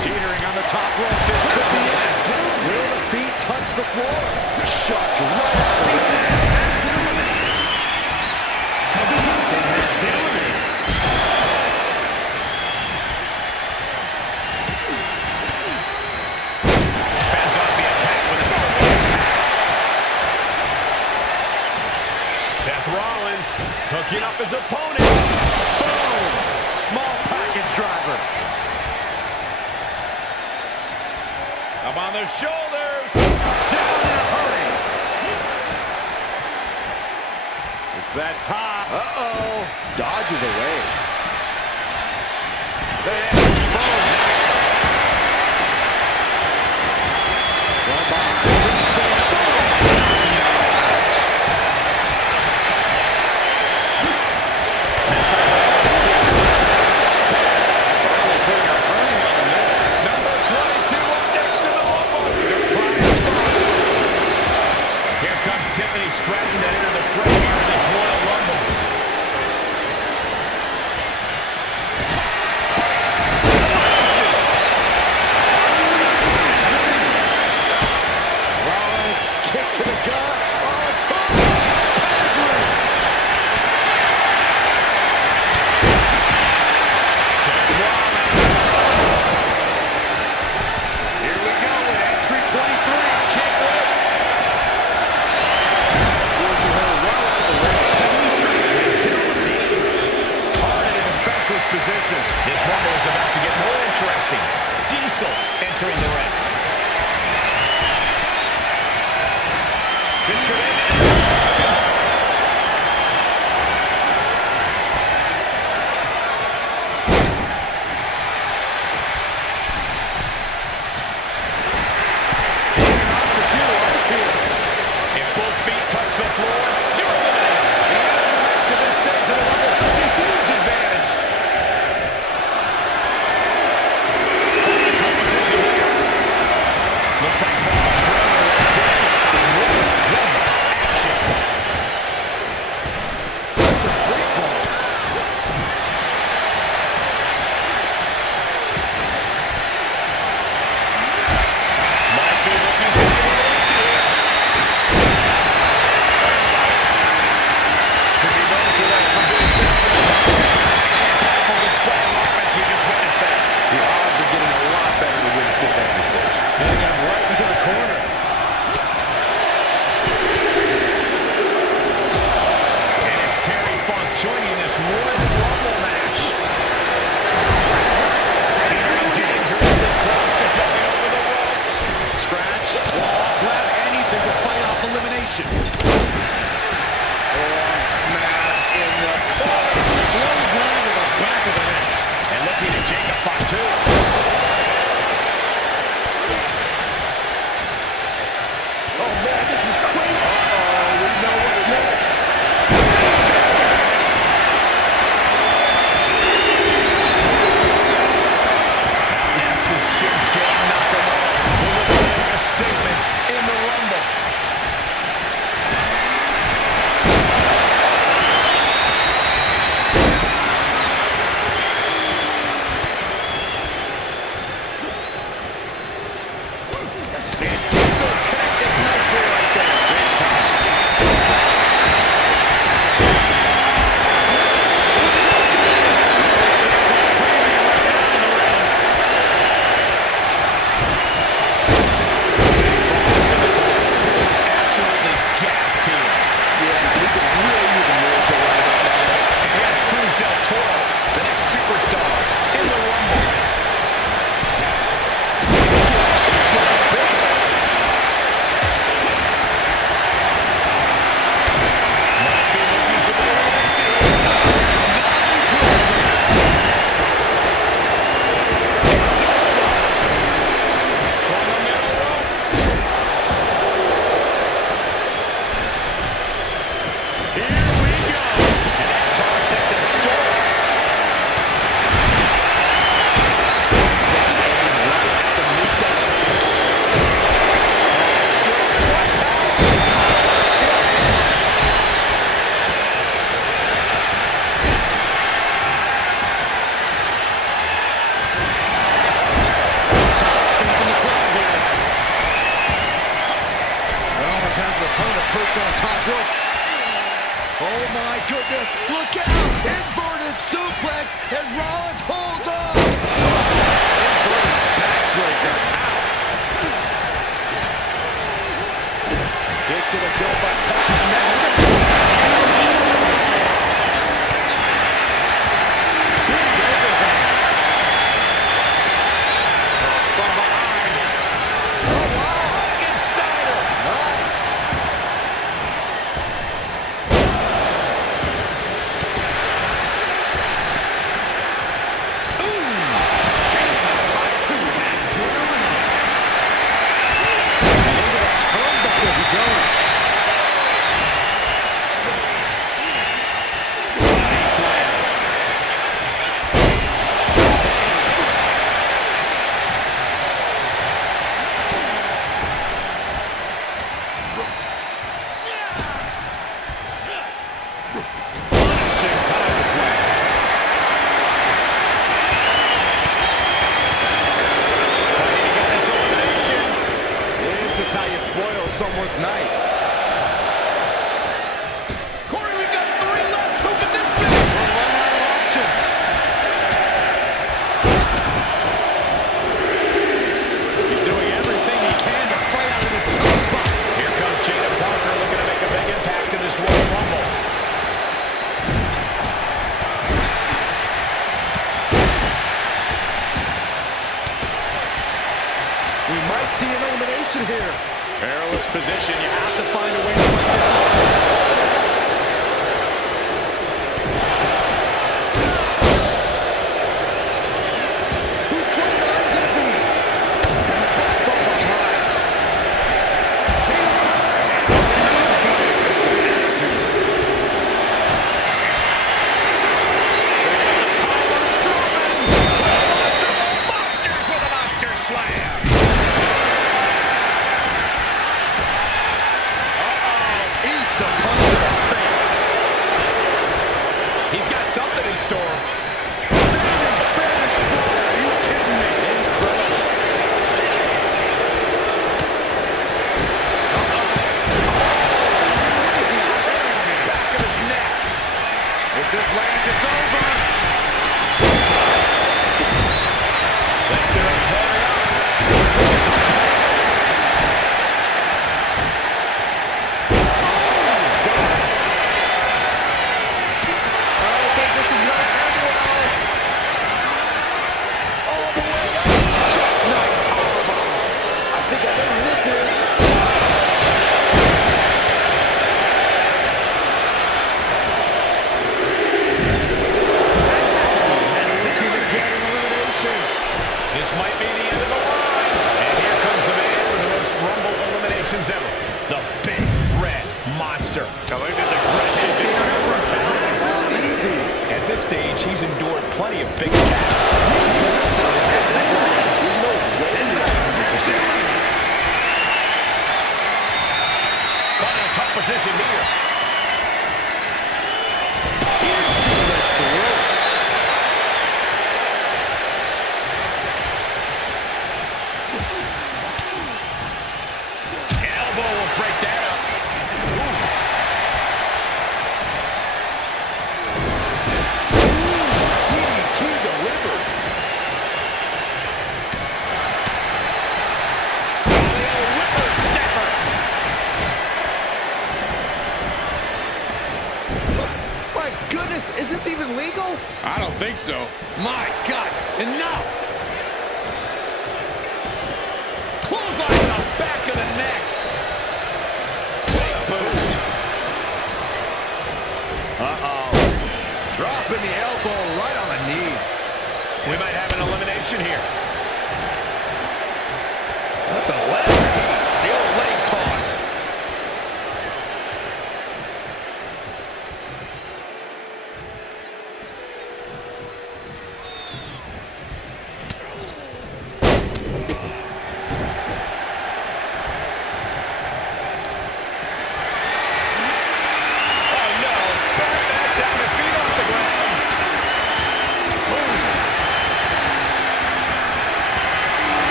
Teetering on the top rope, this could be it. Will the feet touch the floor? Shoved right out of the way. Fans on the attack with his own impact. Seth Rollins hooking up his opponent. Boom! Small package driver. Up on their shoulders. Down in a hurry. It's that top. Uh-oh. Dodges away. From behind. Number 22 up next to the Rumble. Their prime spots. Here comes Tiffany Stratton to enter the fray here in this Royal Rumble. Getting him right into the corner. And it's Terry Funk joining this Royal Rumble match. Getting dangerously close to going over the ropes. Scratch, claw, grab anything to fight off elimination. Smash in the corner. Clothesline to the back of the neck. And looking at Jacob Fatu. Oh man, this is crazy. Uh-oh, we know what's next. Next is Shinsuke Nakamura, who looks to make a statement in the Rumble. And Diesel connected nicely right there. Big time. Absolutely gassed here. Yeah, we could really use a miracle right now. And here's Cruz del Toro, the next superstar in the Rumble. Might be looking for the elimination here. It's over. From the middle rope. Here we go. And that toss sent them soaring. Taking aim right at the midsection. What power? Facing the crowd here. Rollins has the opponent perched on top rope. Oh my goodness, look out! Inverted suplex, and Rollins holds on! Inverted backbreaker, out! Kick to the kill by Pat. Big overhead. From behind. Oh wow! Against Steiner. Nice. Turnbuckle he goes. Body slam. Punishing power slam. Fighting to get this elimination. This is how you spoil someone's night. Corey, we've got 3 left. Who could this be? We're running out of options. He's doing everything he can to fight out of this tough spot. Here comes Jada Parker looking to make a big impact in this Royal Rumble. We might see an elimination here. Perilous position. You have to find a way to fight this out. Who's 29 gonna be? From behind. Monsters with a monster slam. Eats a punch to the face. He's got something in store. Standing Spanish fly. Are you kidding me? Incredible. Back of his neck. If this lands, it's over. Let's do it. Hold it up. even legal? I don't think so. My God, enough! Clothesline in the back of the neck. Big boot. Uh-oh. Dropping the elbow right on the knee. We might have an elimination here. What the leg? The old leg toss.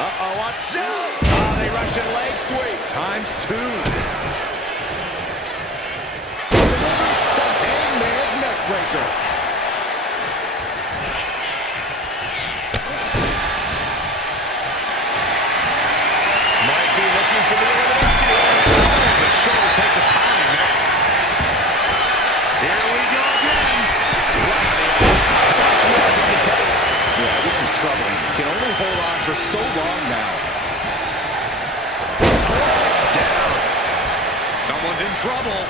Uh-oh, watch out! Oh, the Russian leg sweep. Times 2. The Hangman's neckbreaker. Might be looking for the elimination here. The shoulder takes a pounding there. Here we go again. Yeah, this is troubling. Can only hold on for so long now. Down. Someone's in trouble.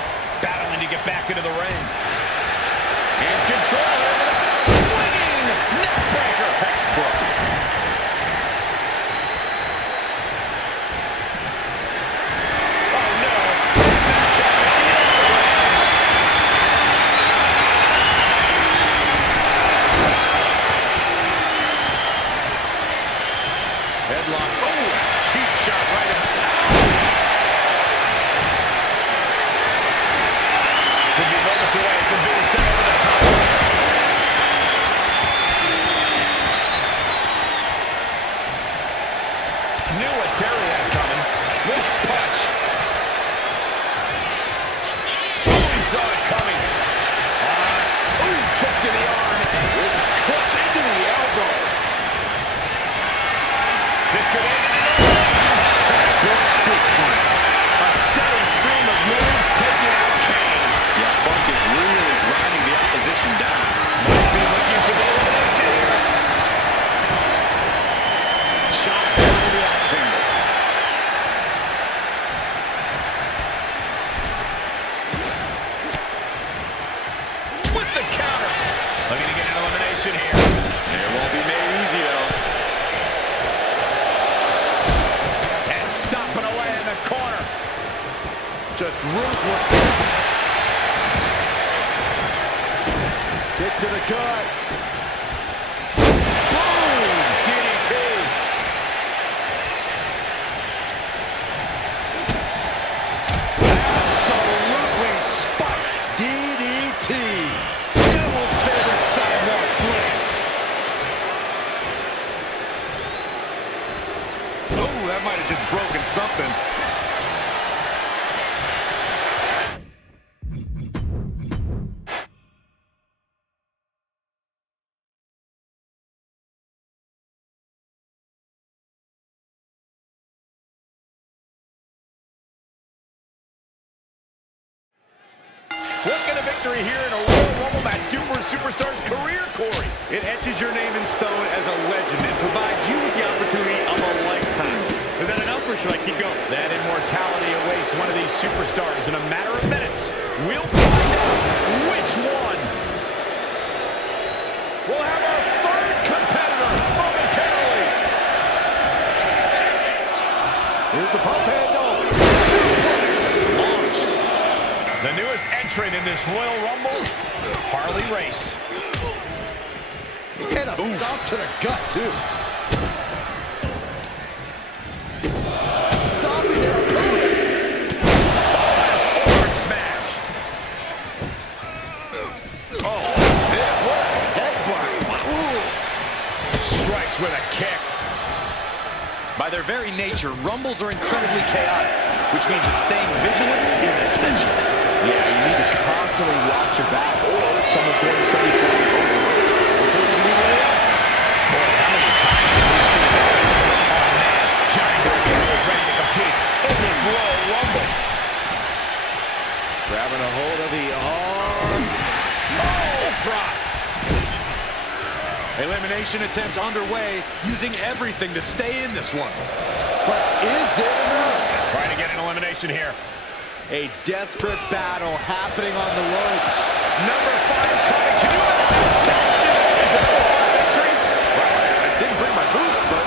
Battling to get back into the ring. In control. Swinging. Neckbreaker. Textbook. Oh, no. Headlock. Oh, cheap shot right in. Could be moments away from being sent over the top. Knew a Terry had coming. With a punch. Oh, he saw it coming. Ooh, kick to the arm. This cuts into the elbow. This could end in an elimination. Textbook scoop slam. A steady stream of moves taking out Kane. Yeah, Funk is really grinding the opposition down. Might be looking for the elimination here. Shot down with the axe handle. With the counter. Looking to get an elimination here. It won't be made easy, though. And stomping away in the corner. Just ruthless. Kick to the gut. Boom! DDT. Absolutely spiked DDT. Devil's favorite sidewalk slam. Oh, that might have just broken something. What can a victory here in a Royal Rumble match do for a superstar's career, Corey? It etches your name in stone as a legend and provides you with the opportunity of a lifetime. Is that enough, or should I keep going? That immortality awaits one of these superstars in a matter of minutes. We'll find out which one. We'll have our third competitor momentarily. Here's the pump handle. Launched. The newest entrant in this Royal Rumble, Harley Race. And a stop to the gut, too. Stopping their opponent. Forward smash. Oh, What a headbutt. Ooh. strikes with a kick. By their very nature, Rumbles are incredibly chaotic, which means that staying vigilant is essential. Yeah, you need to constantly watch your back, or someone's going to send you flying over the ropes before you can even react. Boy, how many times have we seen that? Oh, man, Johnny Gargano is ready to compete in this Royal Rumble. Grabbing a hold of the arm. Oh, drop. Elimination attempt underway, using everything to stay in this one. But is it enough? Trying to get an elimination here. A desperate battle happening on the ropes. Number 5 coming. Can you imagine Saxton as a victory? Well, I didn't bring my boots, but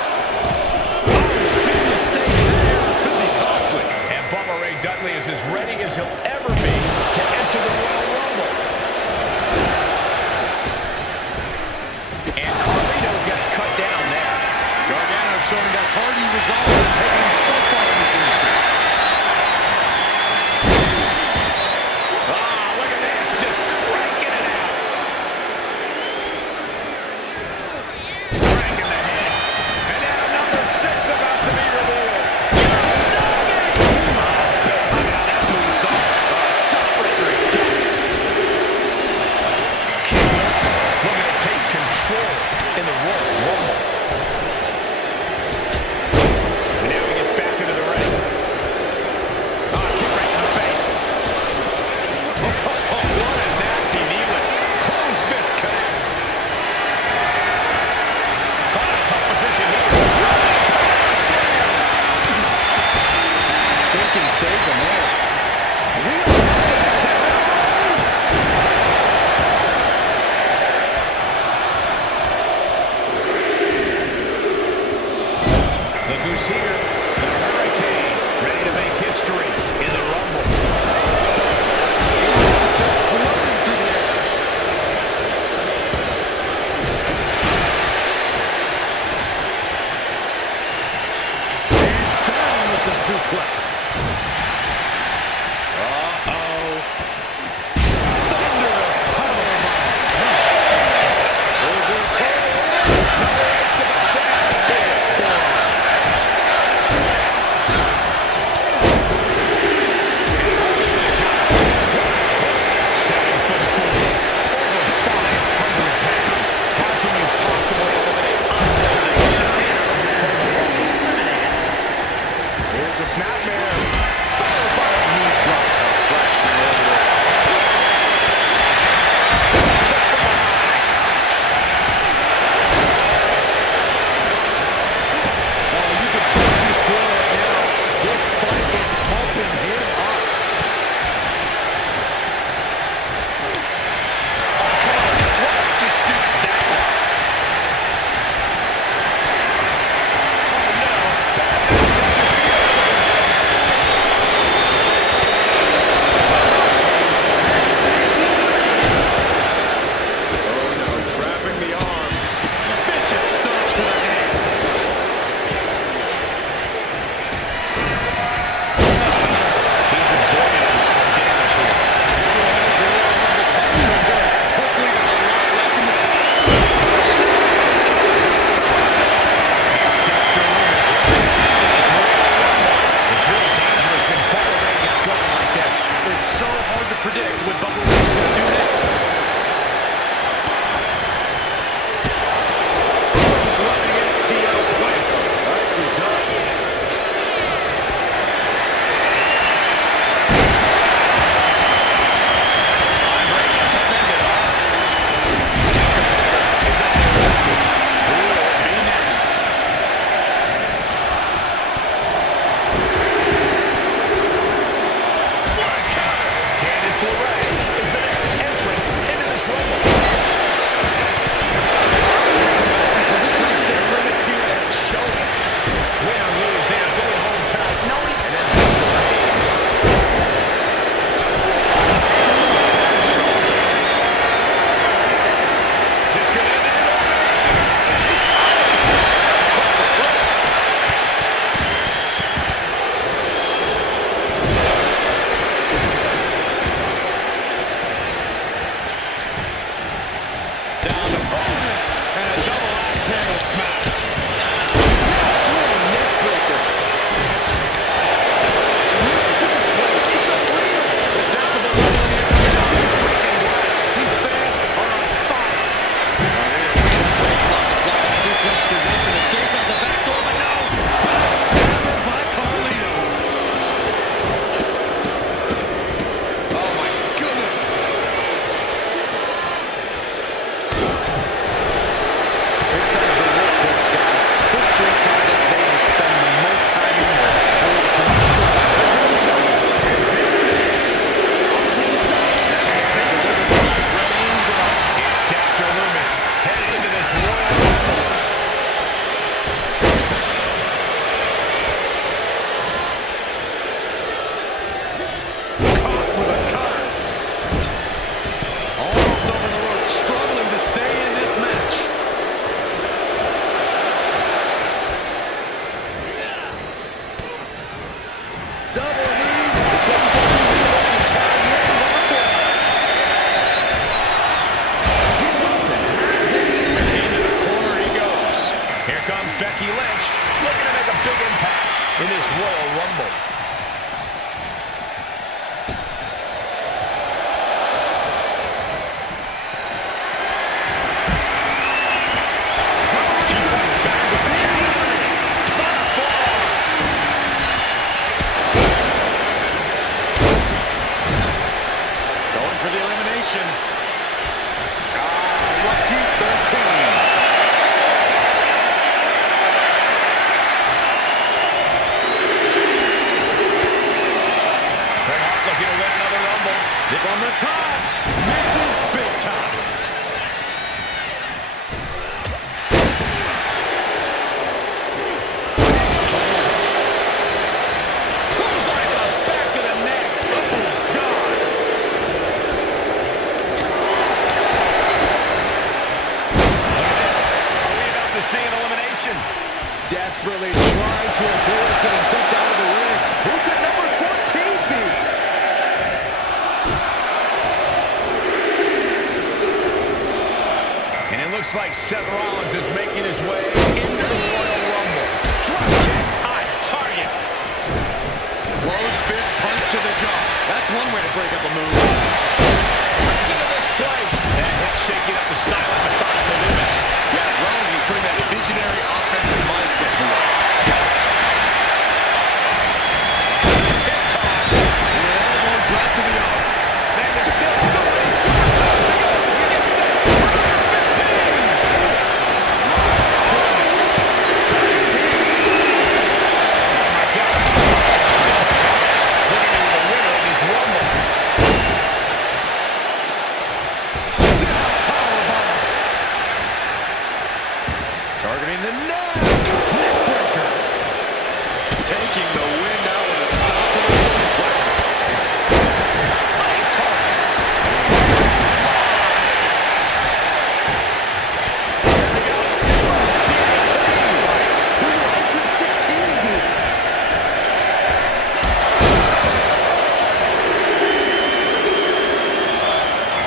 big mistake there. Could be costly. And Bubba Ray Dudley is as ready as he'll ever be to enter the Royal Rumble. And Carlito gets cut down there. Gargano showing that hardy resolve has taken him so far in this industry. Ah, look at this, just cranking submission. Lucky 13. Looking to win another Rumble. From the top, misses big time. Big slam. Clothesline to the back of the neck. Oh, God. Look at this. Are we about to see an elimination? Desperately trying to avoid getting dumped out of the ring. Who could number 14 be? And it looks like Seth Rollins is making his way into the Royal Rumble. Drop kick on target. Closed fist punch to the jaw. That's one way to break up a move. Listen to this place. That hit shaking up the silent, methodical Loomis. Yes, Rollins is putting that visionary offensive mindset to work. Hip toss. And the elbow drop to the arm. Man, there's still so many superstars to go as we get set for number 15. Targeting the neck. Neck breaker. Taking the wind out with a stop to the solar plexus. Nice call. Here we go. Who will entrance 16 be?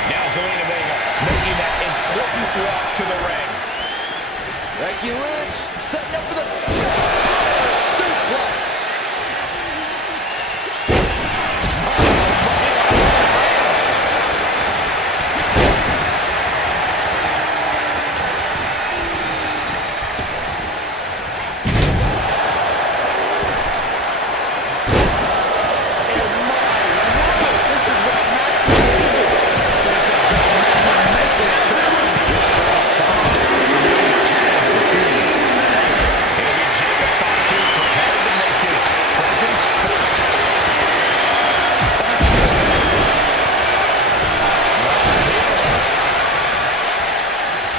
Now Zelina Vega making that important walk to the ring. Becky Lynch setting up for the best suplex. This is what a match for the ages. This has been a monumental affair. This crowd's counting down for number 17. Maybe Jacob Fatu prepared to make his presence felt.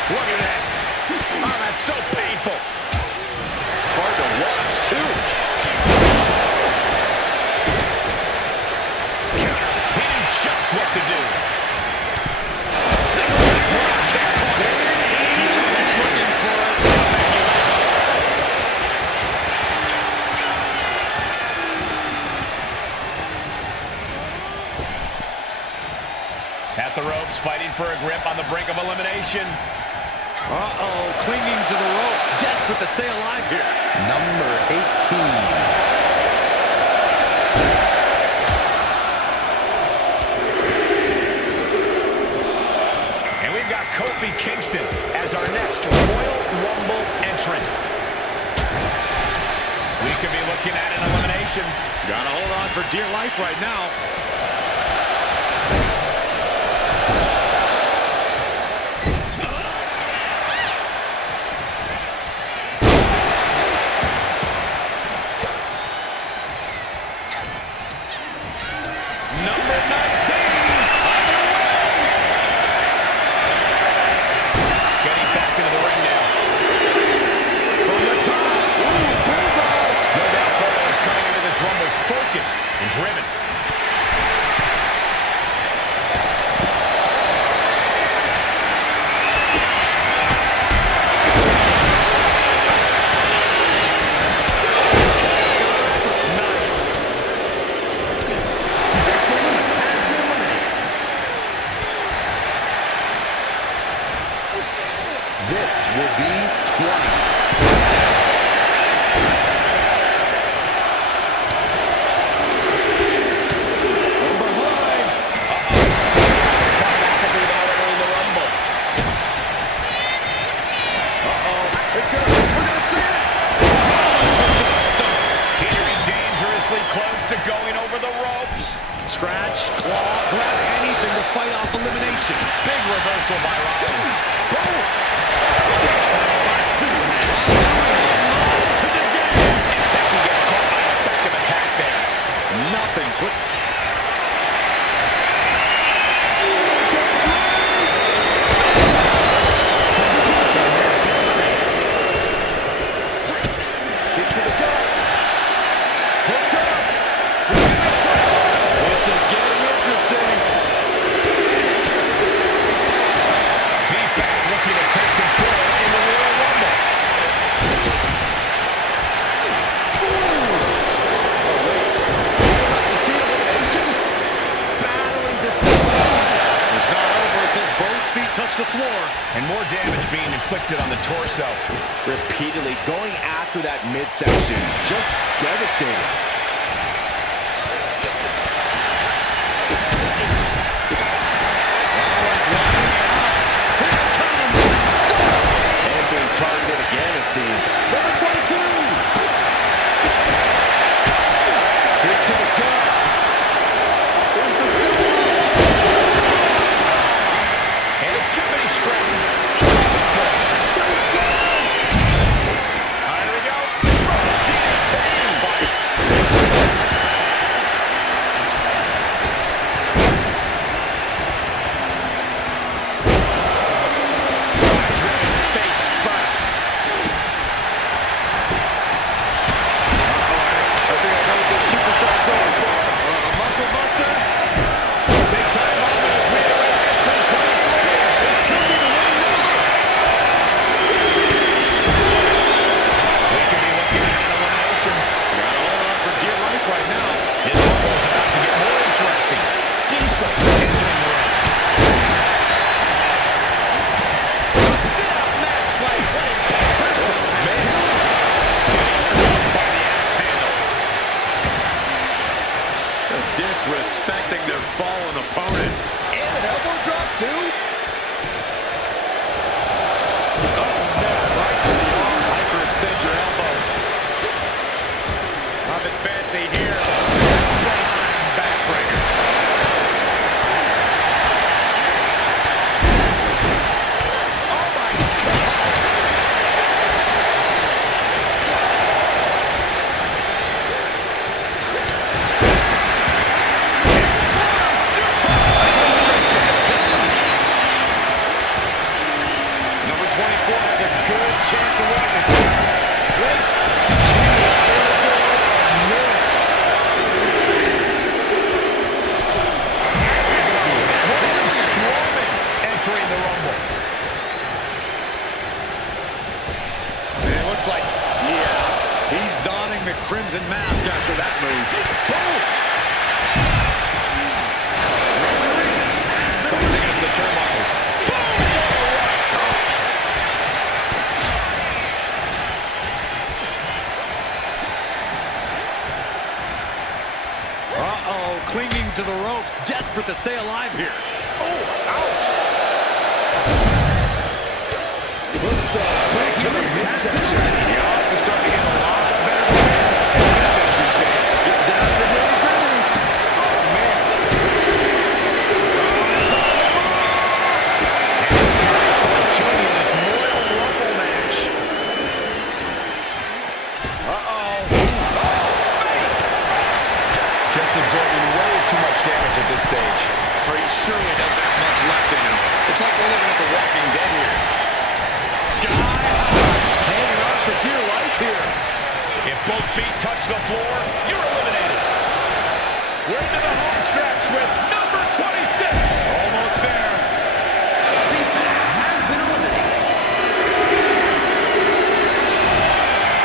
Look at this. Oh, that's so painful. It's hard to watch, too. Counter. He knew just what to do. Single leg drop kick. Becky Lynch looking for it. Becky Lynch. At the ropes, fighting for a grip on the brink of elimination. Uh-oh, clinging to the ropes, desperate to stay alive here. Number 18. And we've got Kofi Kingston as our next Royal Rumble entrant. We could be looking at an elimination. Gotta hold on for dear life right now. Number 19. Getting back into the ring now. From the top. Ooh, bullseye. No doubt Cole is coming into this Rumble focused and driven. This will be 20. From behind. We're gonna see it. Teetering dangerously close to going over the ropes. Scratch, claw, grab anything to fight off off elimination. Big reversal by Rollins. Boom! Becky gets caught by an effective attack there. Nothing but... Kick to the gut. Hooked up. This is getting interesting. B-Fat looking to take control in the Royal Rumble. To see an elimination. Battling to stay alive. It's not over until both feet touch the floor. And more damage being inflicted on the torso. Repeatedly going after that midsection. Just devastating. And being targeted again, it seems. Number 22. Kick to the gut. There's the silver. And it's Tiffany Stratton. Here we go. Face first. I think I know what this superstar's going for. A muscle buster. Big time moment as we are entering 23. This could be the winning number. We could be looking at an elimination. Gotta hold on for dear life right now. His Rumble is about to get more interesting. Diesel entering the ring. A sit-out match like what a man. Getting caught by the axe handle. Disrespecting their fallen opponent. And an elbow drop, too. Right to the arm. Hyperextend your elbow. Nothing fancy here. Backbreaker. Oh, my God. Number 24 has a good chance of winning this here. Missed. Braun Strowman entering the Rumble. And it looks like, yeah, he's donning the crimson mask after that move. Boom! Goes against the turnbuckles. Uh-oh, clinging to the ropes, desperate to stay alive here. Oh, ouch. Looks the break to the midsection. The odds are starting to get a lot better at this entry stage. Get down to the nitty-gritty. Oh, man. And it's time for joining this Royal Rumble match. Uh-oh. Just absorbing way too much damage at this stage. Or he surely doesn't have much left in him. It's like we're looking at The Walking Dead here. Sky high. Hanging on for dear life here. If both feet touch the floor, you're eliminated. We're into the home stretch with number 26. Almost there. Has been eliminated.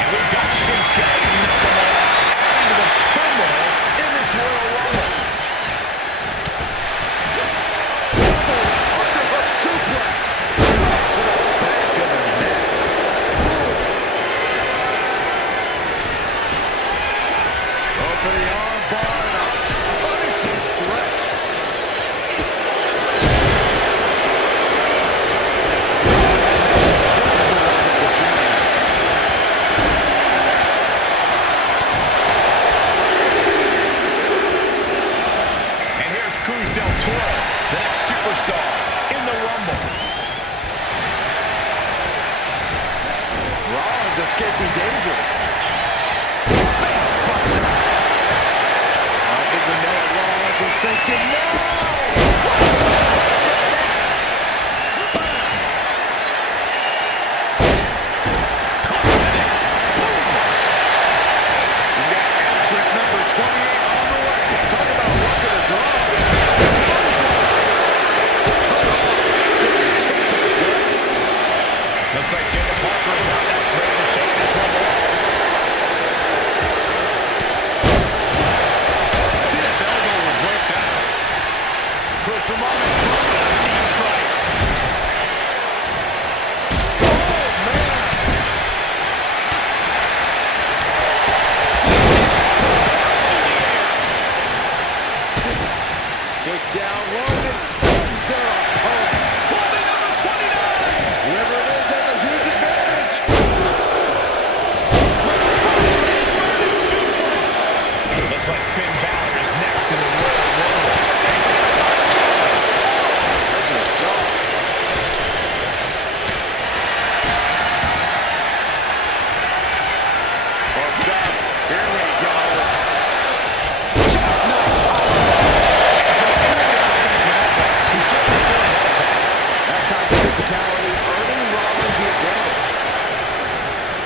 And we've got Shinsuke Nakamura adding to the turmoil in this Royal Rumble. Underhook suplex. Right to the back of the neck. Go for the arm bar and a punish superstar in the Rumble. Rollins escaping danger. Face buster. I think we know what Rollins is thinking. No! Looks like Jimmy Parker is out next, ready to shake this Rumble off. Stiff elbow will break that. Crucial moment. Knee strike. Get down low and stuns their opponent. Holding number 29. Whoever it is has a huge advantage. Inverted suplex. Looks like Finn Balor is next in the Royal Rumble. Hooked up. Here we go. That type of physicality earning Rollins the advantage.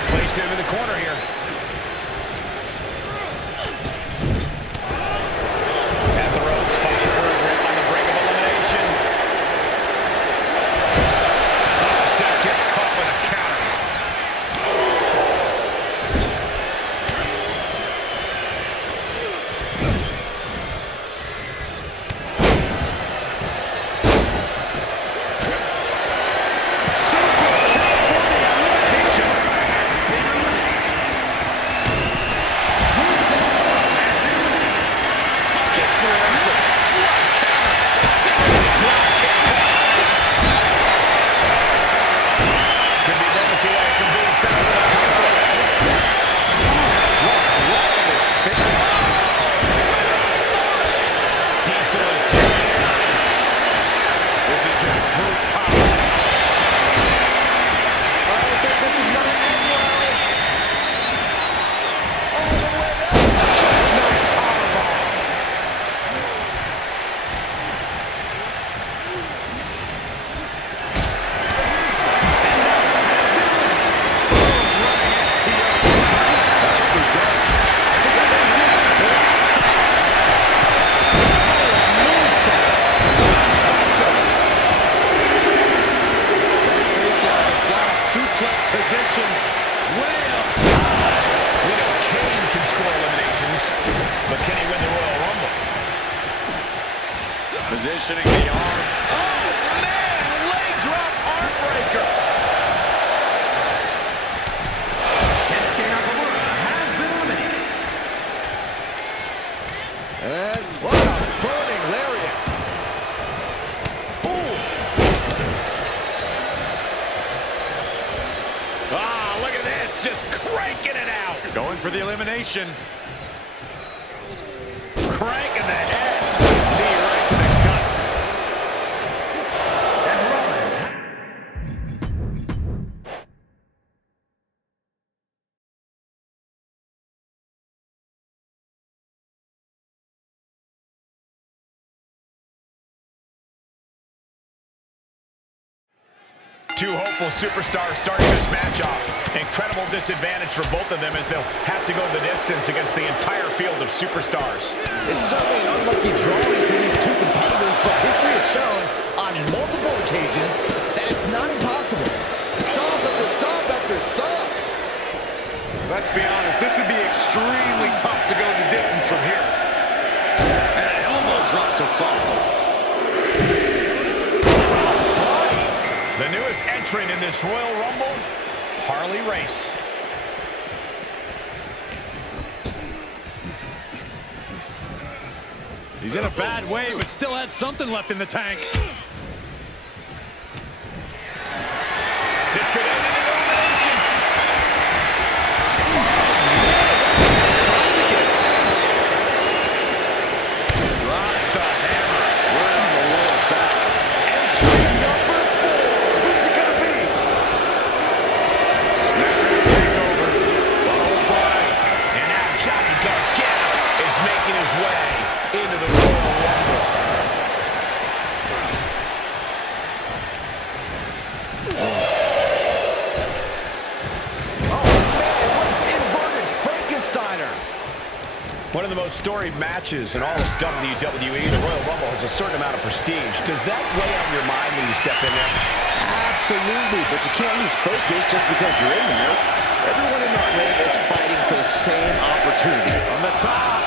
Placed into the corner here. At the ropes, fighting for a grip on the brink of elimination. Seth gets caught with a counter. Gets the reversal. What a counter. Single drop kick. Could be moments away from being sent over the top rope. Diesel is zeroing in on him. This is just brute power. I don't think this is going to end well. All the way up. Jackknife powerbomb. Nicely done. I think I know you. Moonsault. Buster. Baseline applied. Suplex position. Way up high. We know Kane can score eliminations, but can he win the Royal Rumble? Positioning the arm. Oh, man! Leg drop arm breaker. Shinsuke Nakamura has been eliminated. And what a burning lariat. Oof. Ah, look at this, just cranking it out. Going for the elimination. Cranking the head. Knee right to the gut. Seth Rollins. Two hopeful superstars starting this match off. Incredible disadvantage for both of them as they'll have to go the distance against the entire field of superstars. It's certainly an unlucky drawing for these two competitors, but history has shown on multiple occasions that it's not impossible. Stop after stop after stop. Let's be honest, this would be extremely tough to go the distance from here. And an elbow drop to follow. The newest entrant in this Royal Rumble, Harley Race. He's in a bad way, but still has something left in the tank. This could end in an elimination. Drops the hammer. We're on the lower back. of the most storied matches in all of WWE. The Royal Rumble has a certain amount of prestige. Does that weigh on your mind when you step in there? Absolutely, but you can't lose focus just because you're in there. Everyone in that ring is fighting for the same opportunity. On the top.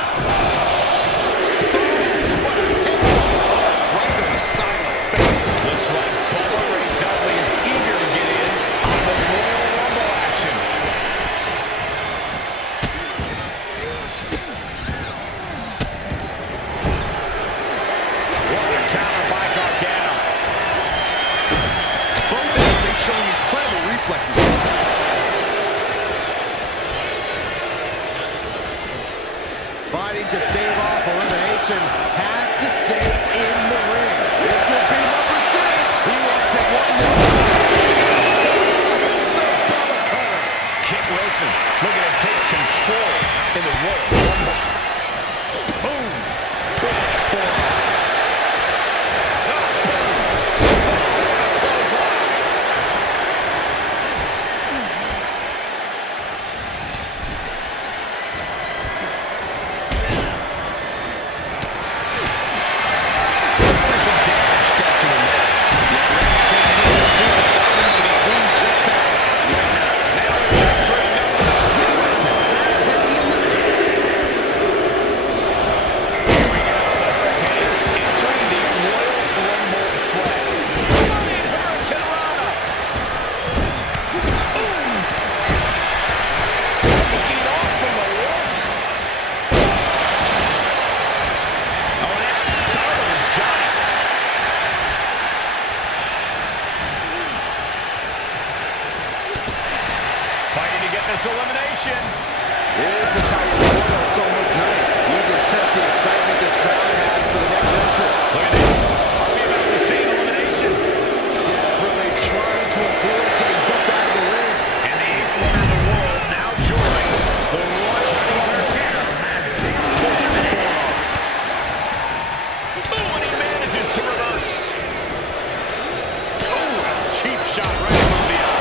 Right to the side of the face. Looks like Bubba Ray Dudley is eager to get in on the Royal Rumble action. What a counter by Gargano. Both ends are showing incredible reflexes. Fighting to stave off elimination, has to stay in the ring. This will be number 6. He wants it one more time. It's the Bubba cutter. Kit Wilson looking to take control in the Royal Rumble. Boom. Big forearm. Elimination. This is how you spoil someone's night. You can sense the excitement this crowd has for the next entrant. Look at this. Are we about to see an elimination? Desperately trying to avoid getting dumped out of the ring. And the 8th wonder of the world now joins the Royal Rumble. Oh, and he manages to reverse. Oh, cheap shot right above the eye.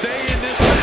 stay in this match.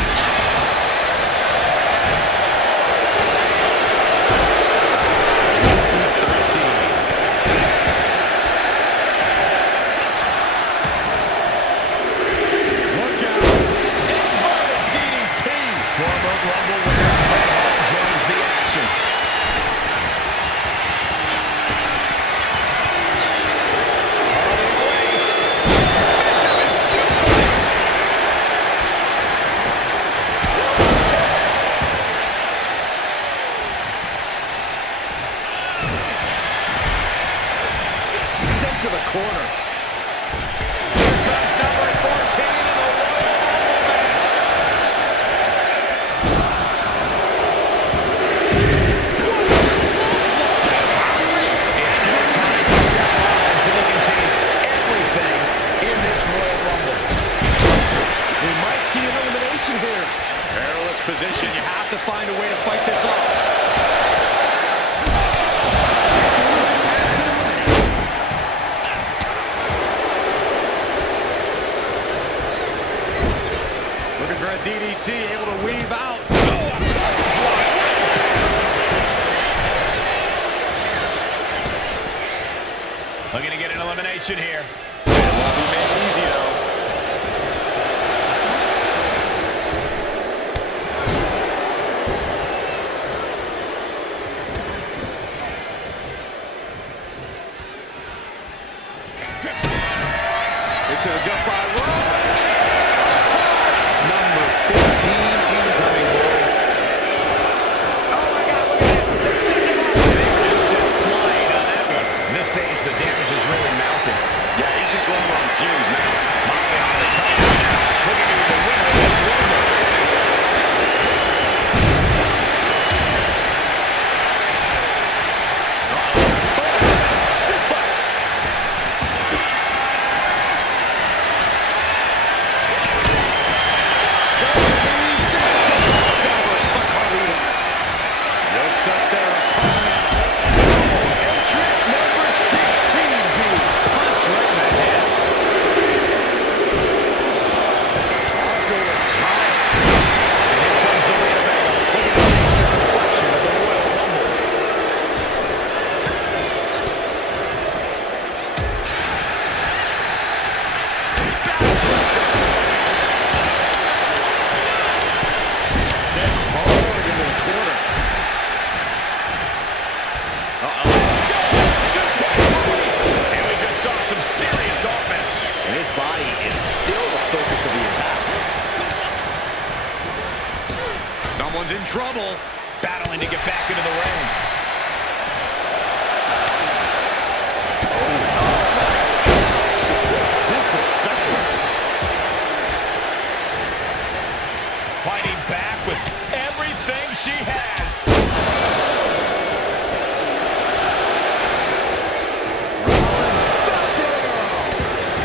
To the corner. Here comes number 14 in the Royal Rumble match. It's good time to set lines, and they can change everything in this Royal Rumble. We might see an elimination here. Perilous position. You have to find a way to fight this off. Looking for a DDT, able to weave out. Looking to get an elimination here. It won't be made easy, though. They could have got by Rollins. Number 15 incoming, boys. Oh my God, look at this. They're setting him up. They were just sent flying on that one. At this stage, the damage is really mounting. Yeah, he's just running on fumes now. Molly Holly coming out now. Looking to be the winner of this Rumble. Suplex. Yokes up their opponent. Entrant number 16 being punched right in the head. Andre the Giant. And here comes the Winnebago. Looking to change the complexion of the Royal Rumble. Set hard into the corner. Giant suplex released. And we just saw some serious offense. And his body is still the focus of the attack. Someone's in trouble. Battling to get back into the ring. It's disrespectful. Fighting back with everything she has.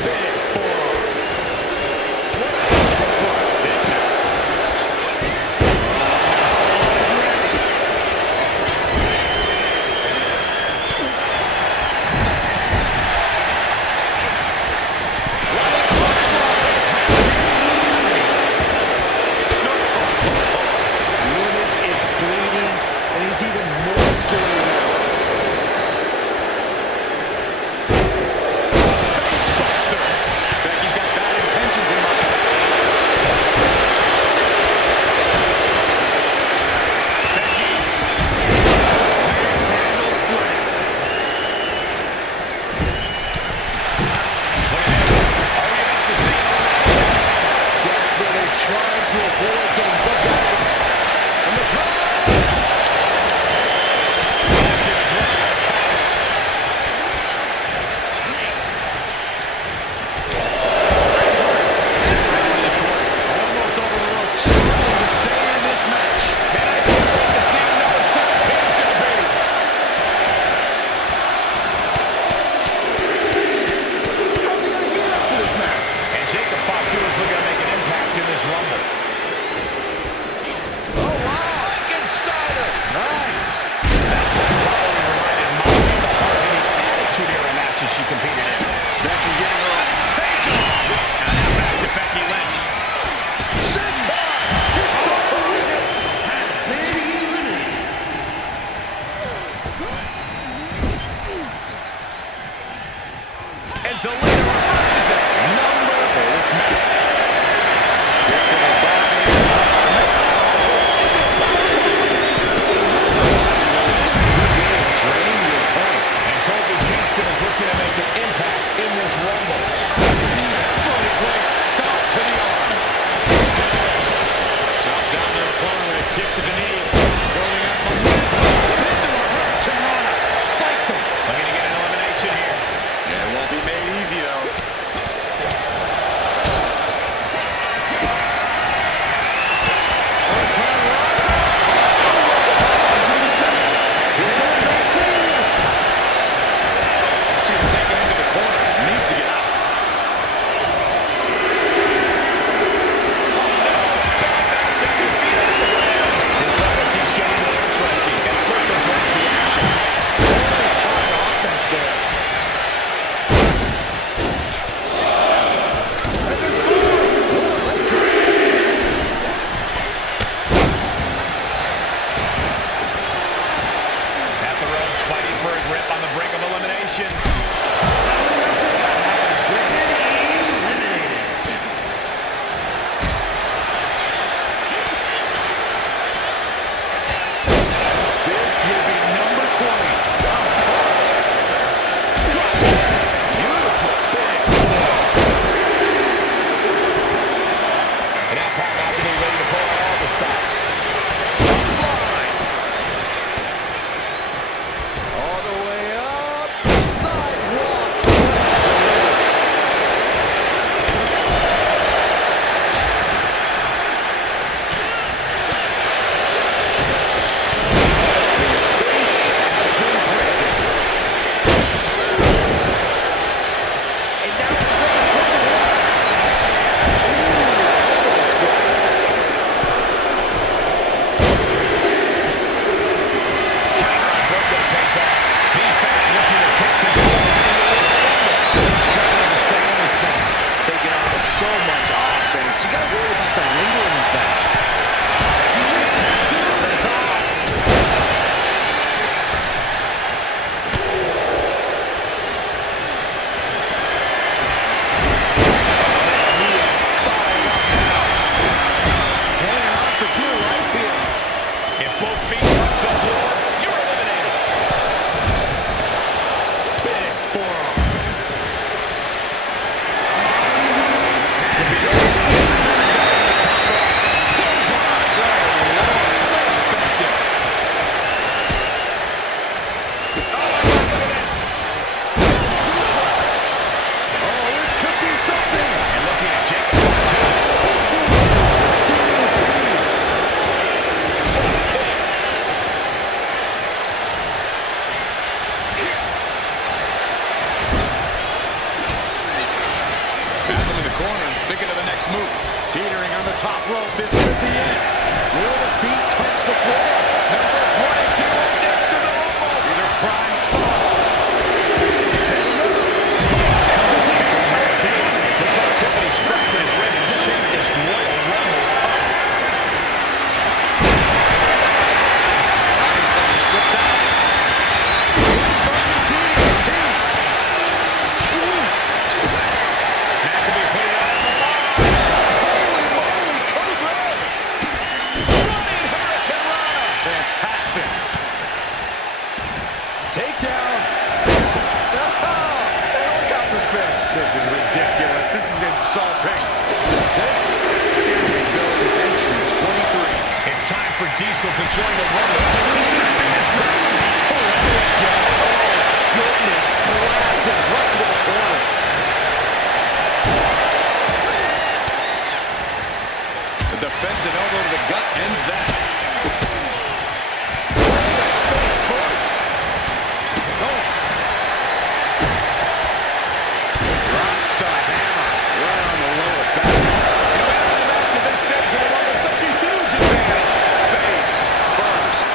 Big forearm. Vicious. move. Teetering on the top rope. This could be it. Will the feet touch the floor? Number 22 next to the Rumble. These are prime spots. Setting up. Looks like Tiffany Stratford is ready to shake this Royal Rumble up. Nice, let him slip out. Takedown. Helicopter spin. This is ridiculous. This is insulting. This is ridiculous. Here we go with entry 23. It's time for Diesel to join the Rumble. Goodness, blasted right into the corner. The defensive elbow to the gut ends that. Face first. Drops the hammer right on the lower back. And winning the match at this stage of the Rumble, such a huge advantage. Face first.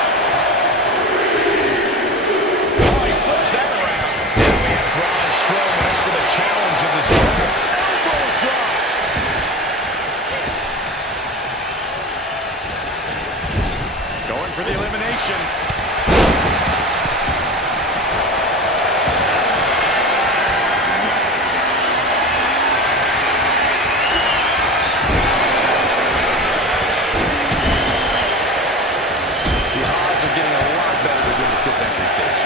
Oh, he flips that around. And we have Braun Strowman after the challenge of this Rumble. Elbow drop. Going for the elimination. The odds are getting a lot better to win at this entry stage.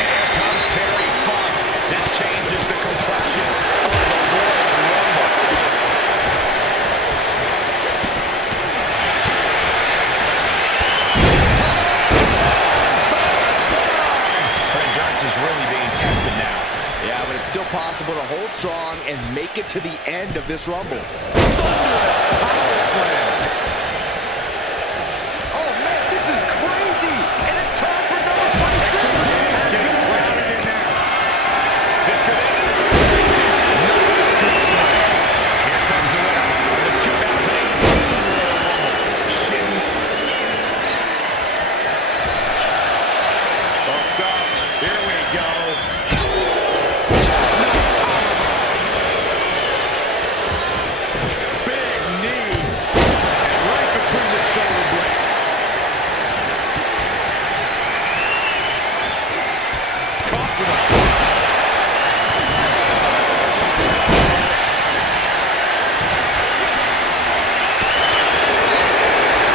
Here comes Terry Funk. This changes the complexion of the Royal Rumble. Her endurance is really being tested now. Yeah, but it's still possible to hold strong and make it to the end of this Rumble. Thunderous power slam. Oh, man, this is crazy. And it's time for number 26. Getting crowded in there. This could end in an elimination. Nice scoop slam. Here comes the winner of the 2018 Royal Rumble. Shin. Hooked up. Here we go. Big knee. And right between the shoulder blades. Caught with a punch.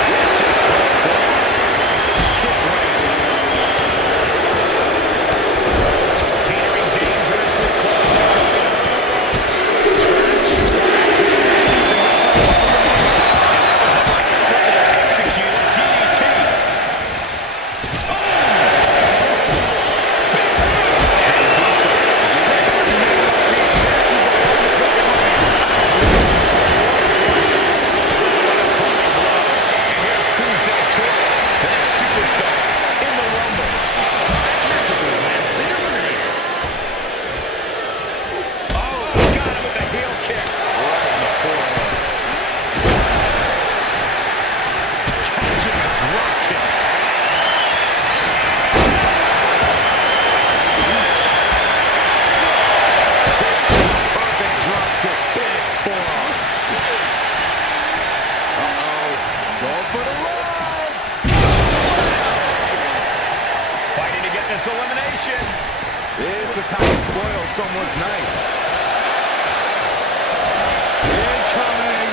Vicious right foot. Kick lands. Teetering dangerously close to going over the ropes. Scratch. Executed DDT. And here's Cruz del Toro, the next superstar in the Rumble. Oh, got him with the heel kick. Right in the forehead. Catching a drop kick. Perfect drop kick. Big forearm. Uh-oh. Going for the run. Fighting to get this elimination. This is how you spoil someone's night. Incoming.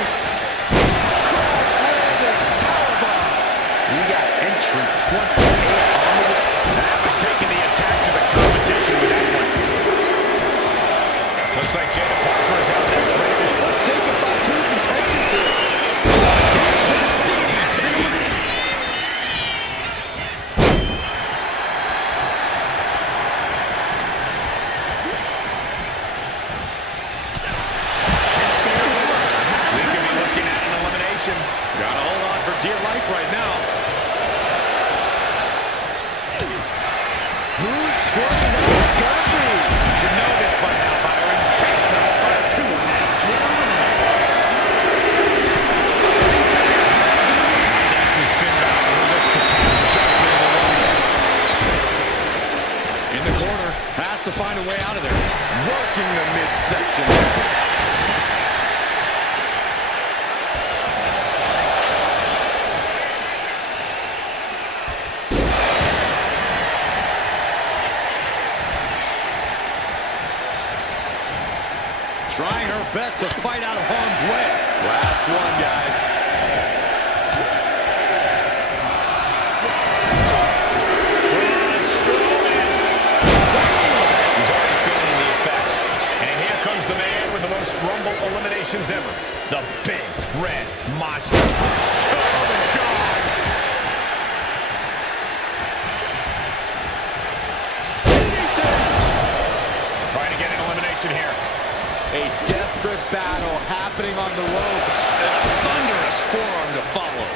Crash landing. Powerbomb. We got entry 28 on the way. That was taking the attack to the competition with that one. Looks like Jada Parker is out next, Raiders. Let's take it by two's intentions here. to find a way out of there. Working the midsection there. Trying her best to fight out of harm's way. Last one, guys. He's already feeling the effects. And here comes the man with the most Rumble eliminations ever. The Big Red Monster. Oh, my God. Trying to get an elimination here. A desperate battle happening on the ropes. And a thunderous forearm to follow.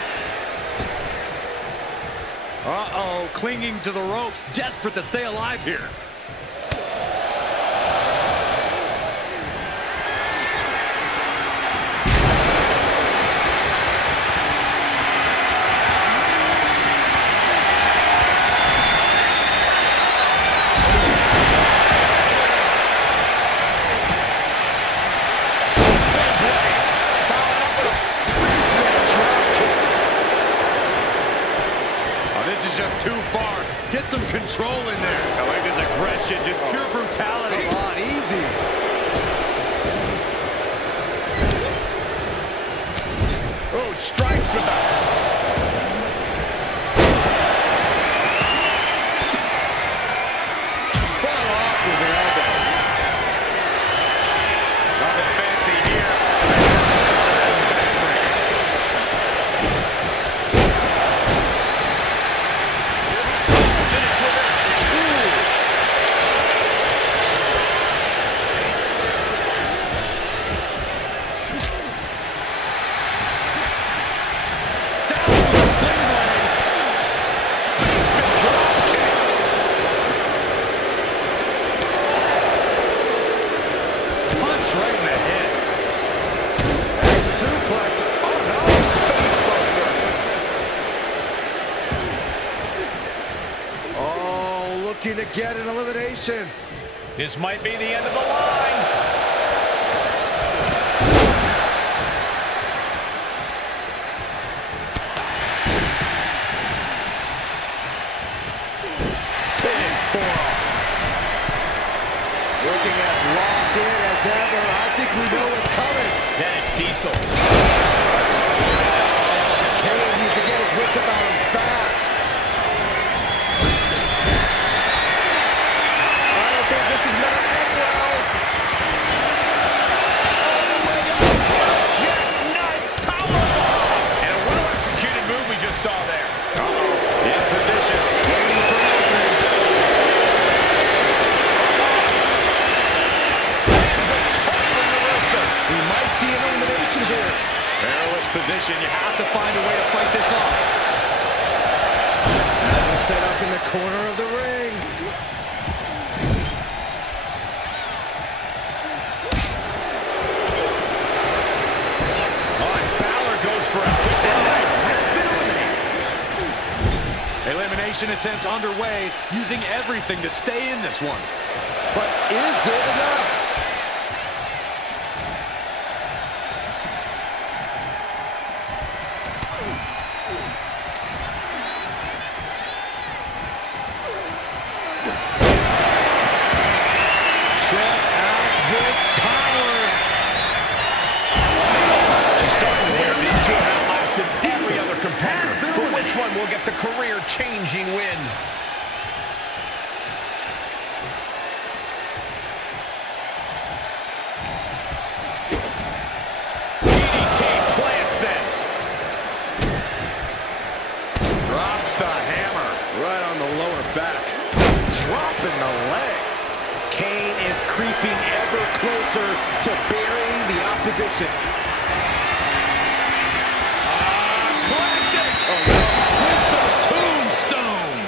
Uh-oh, clinging to the ropes, desperate to stay alive here. Just too far. Get some control in there. I like his aggression, just pure brutality. Come on, easy. Oh, strikes with that. Far off with the elbows. Nothing fancy here. To get an elimination. This might be the end of the line. Big forearm. Looking as locked in as ever. I think we know what's coming. Then it's Diesel. Kane needs to get his wits about him fast. This is gonna end well. Jackknife powerbomb! And a well-executed move we just saw there. Uh-oh. In position, waiting for an opening. Lands a total reversal. We might see an elimination here. Perilous position. You have to find a way to fight this off. Now set up in the corner of the ring. Elimination attempt underway, using everything to stay in this one. But is it enough? Check out this power. She's starting to wear these two have outlasted every other competitor. But which one will get the career-changing win? DDT plants them. Drops the hammer. Right on the lower back. Dropping the leg. Kane is creeping ever closer to burying the opposition. Classic. Oh, no. With the tombstone.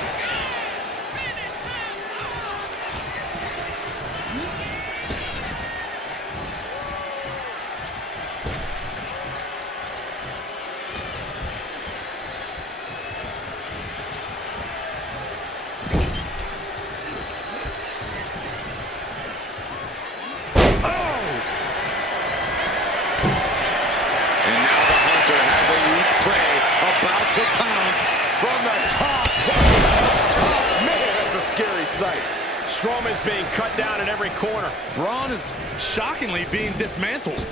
sight. Strowman's being cut down at every corner. Braun is shockingly being dismantled.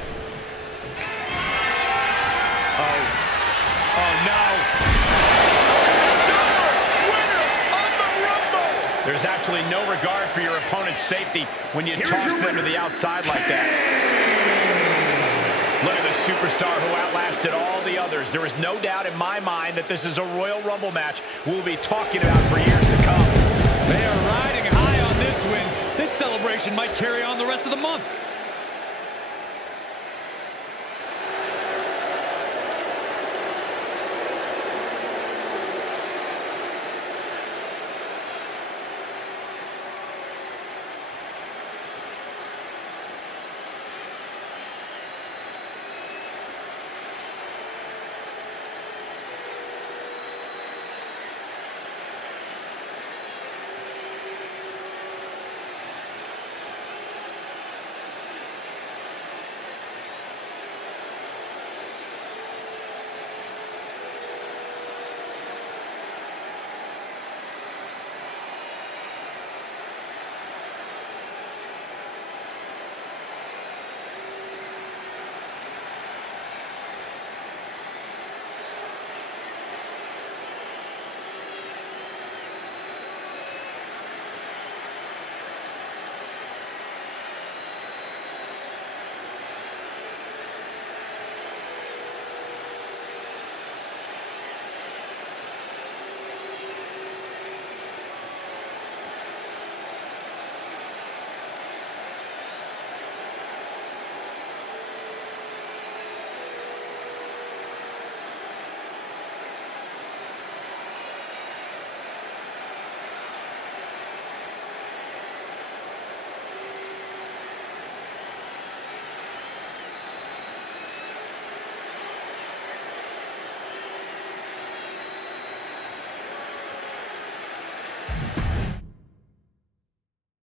Oh no. There's absolutely no regard for your opponent's safety when you toss them to the outside like that. Look at the superstar who outlasted all the others. There is no doubt in my mind that this is a Royal Rumble match we'll be talking about for years to come.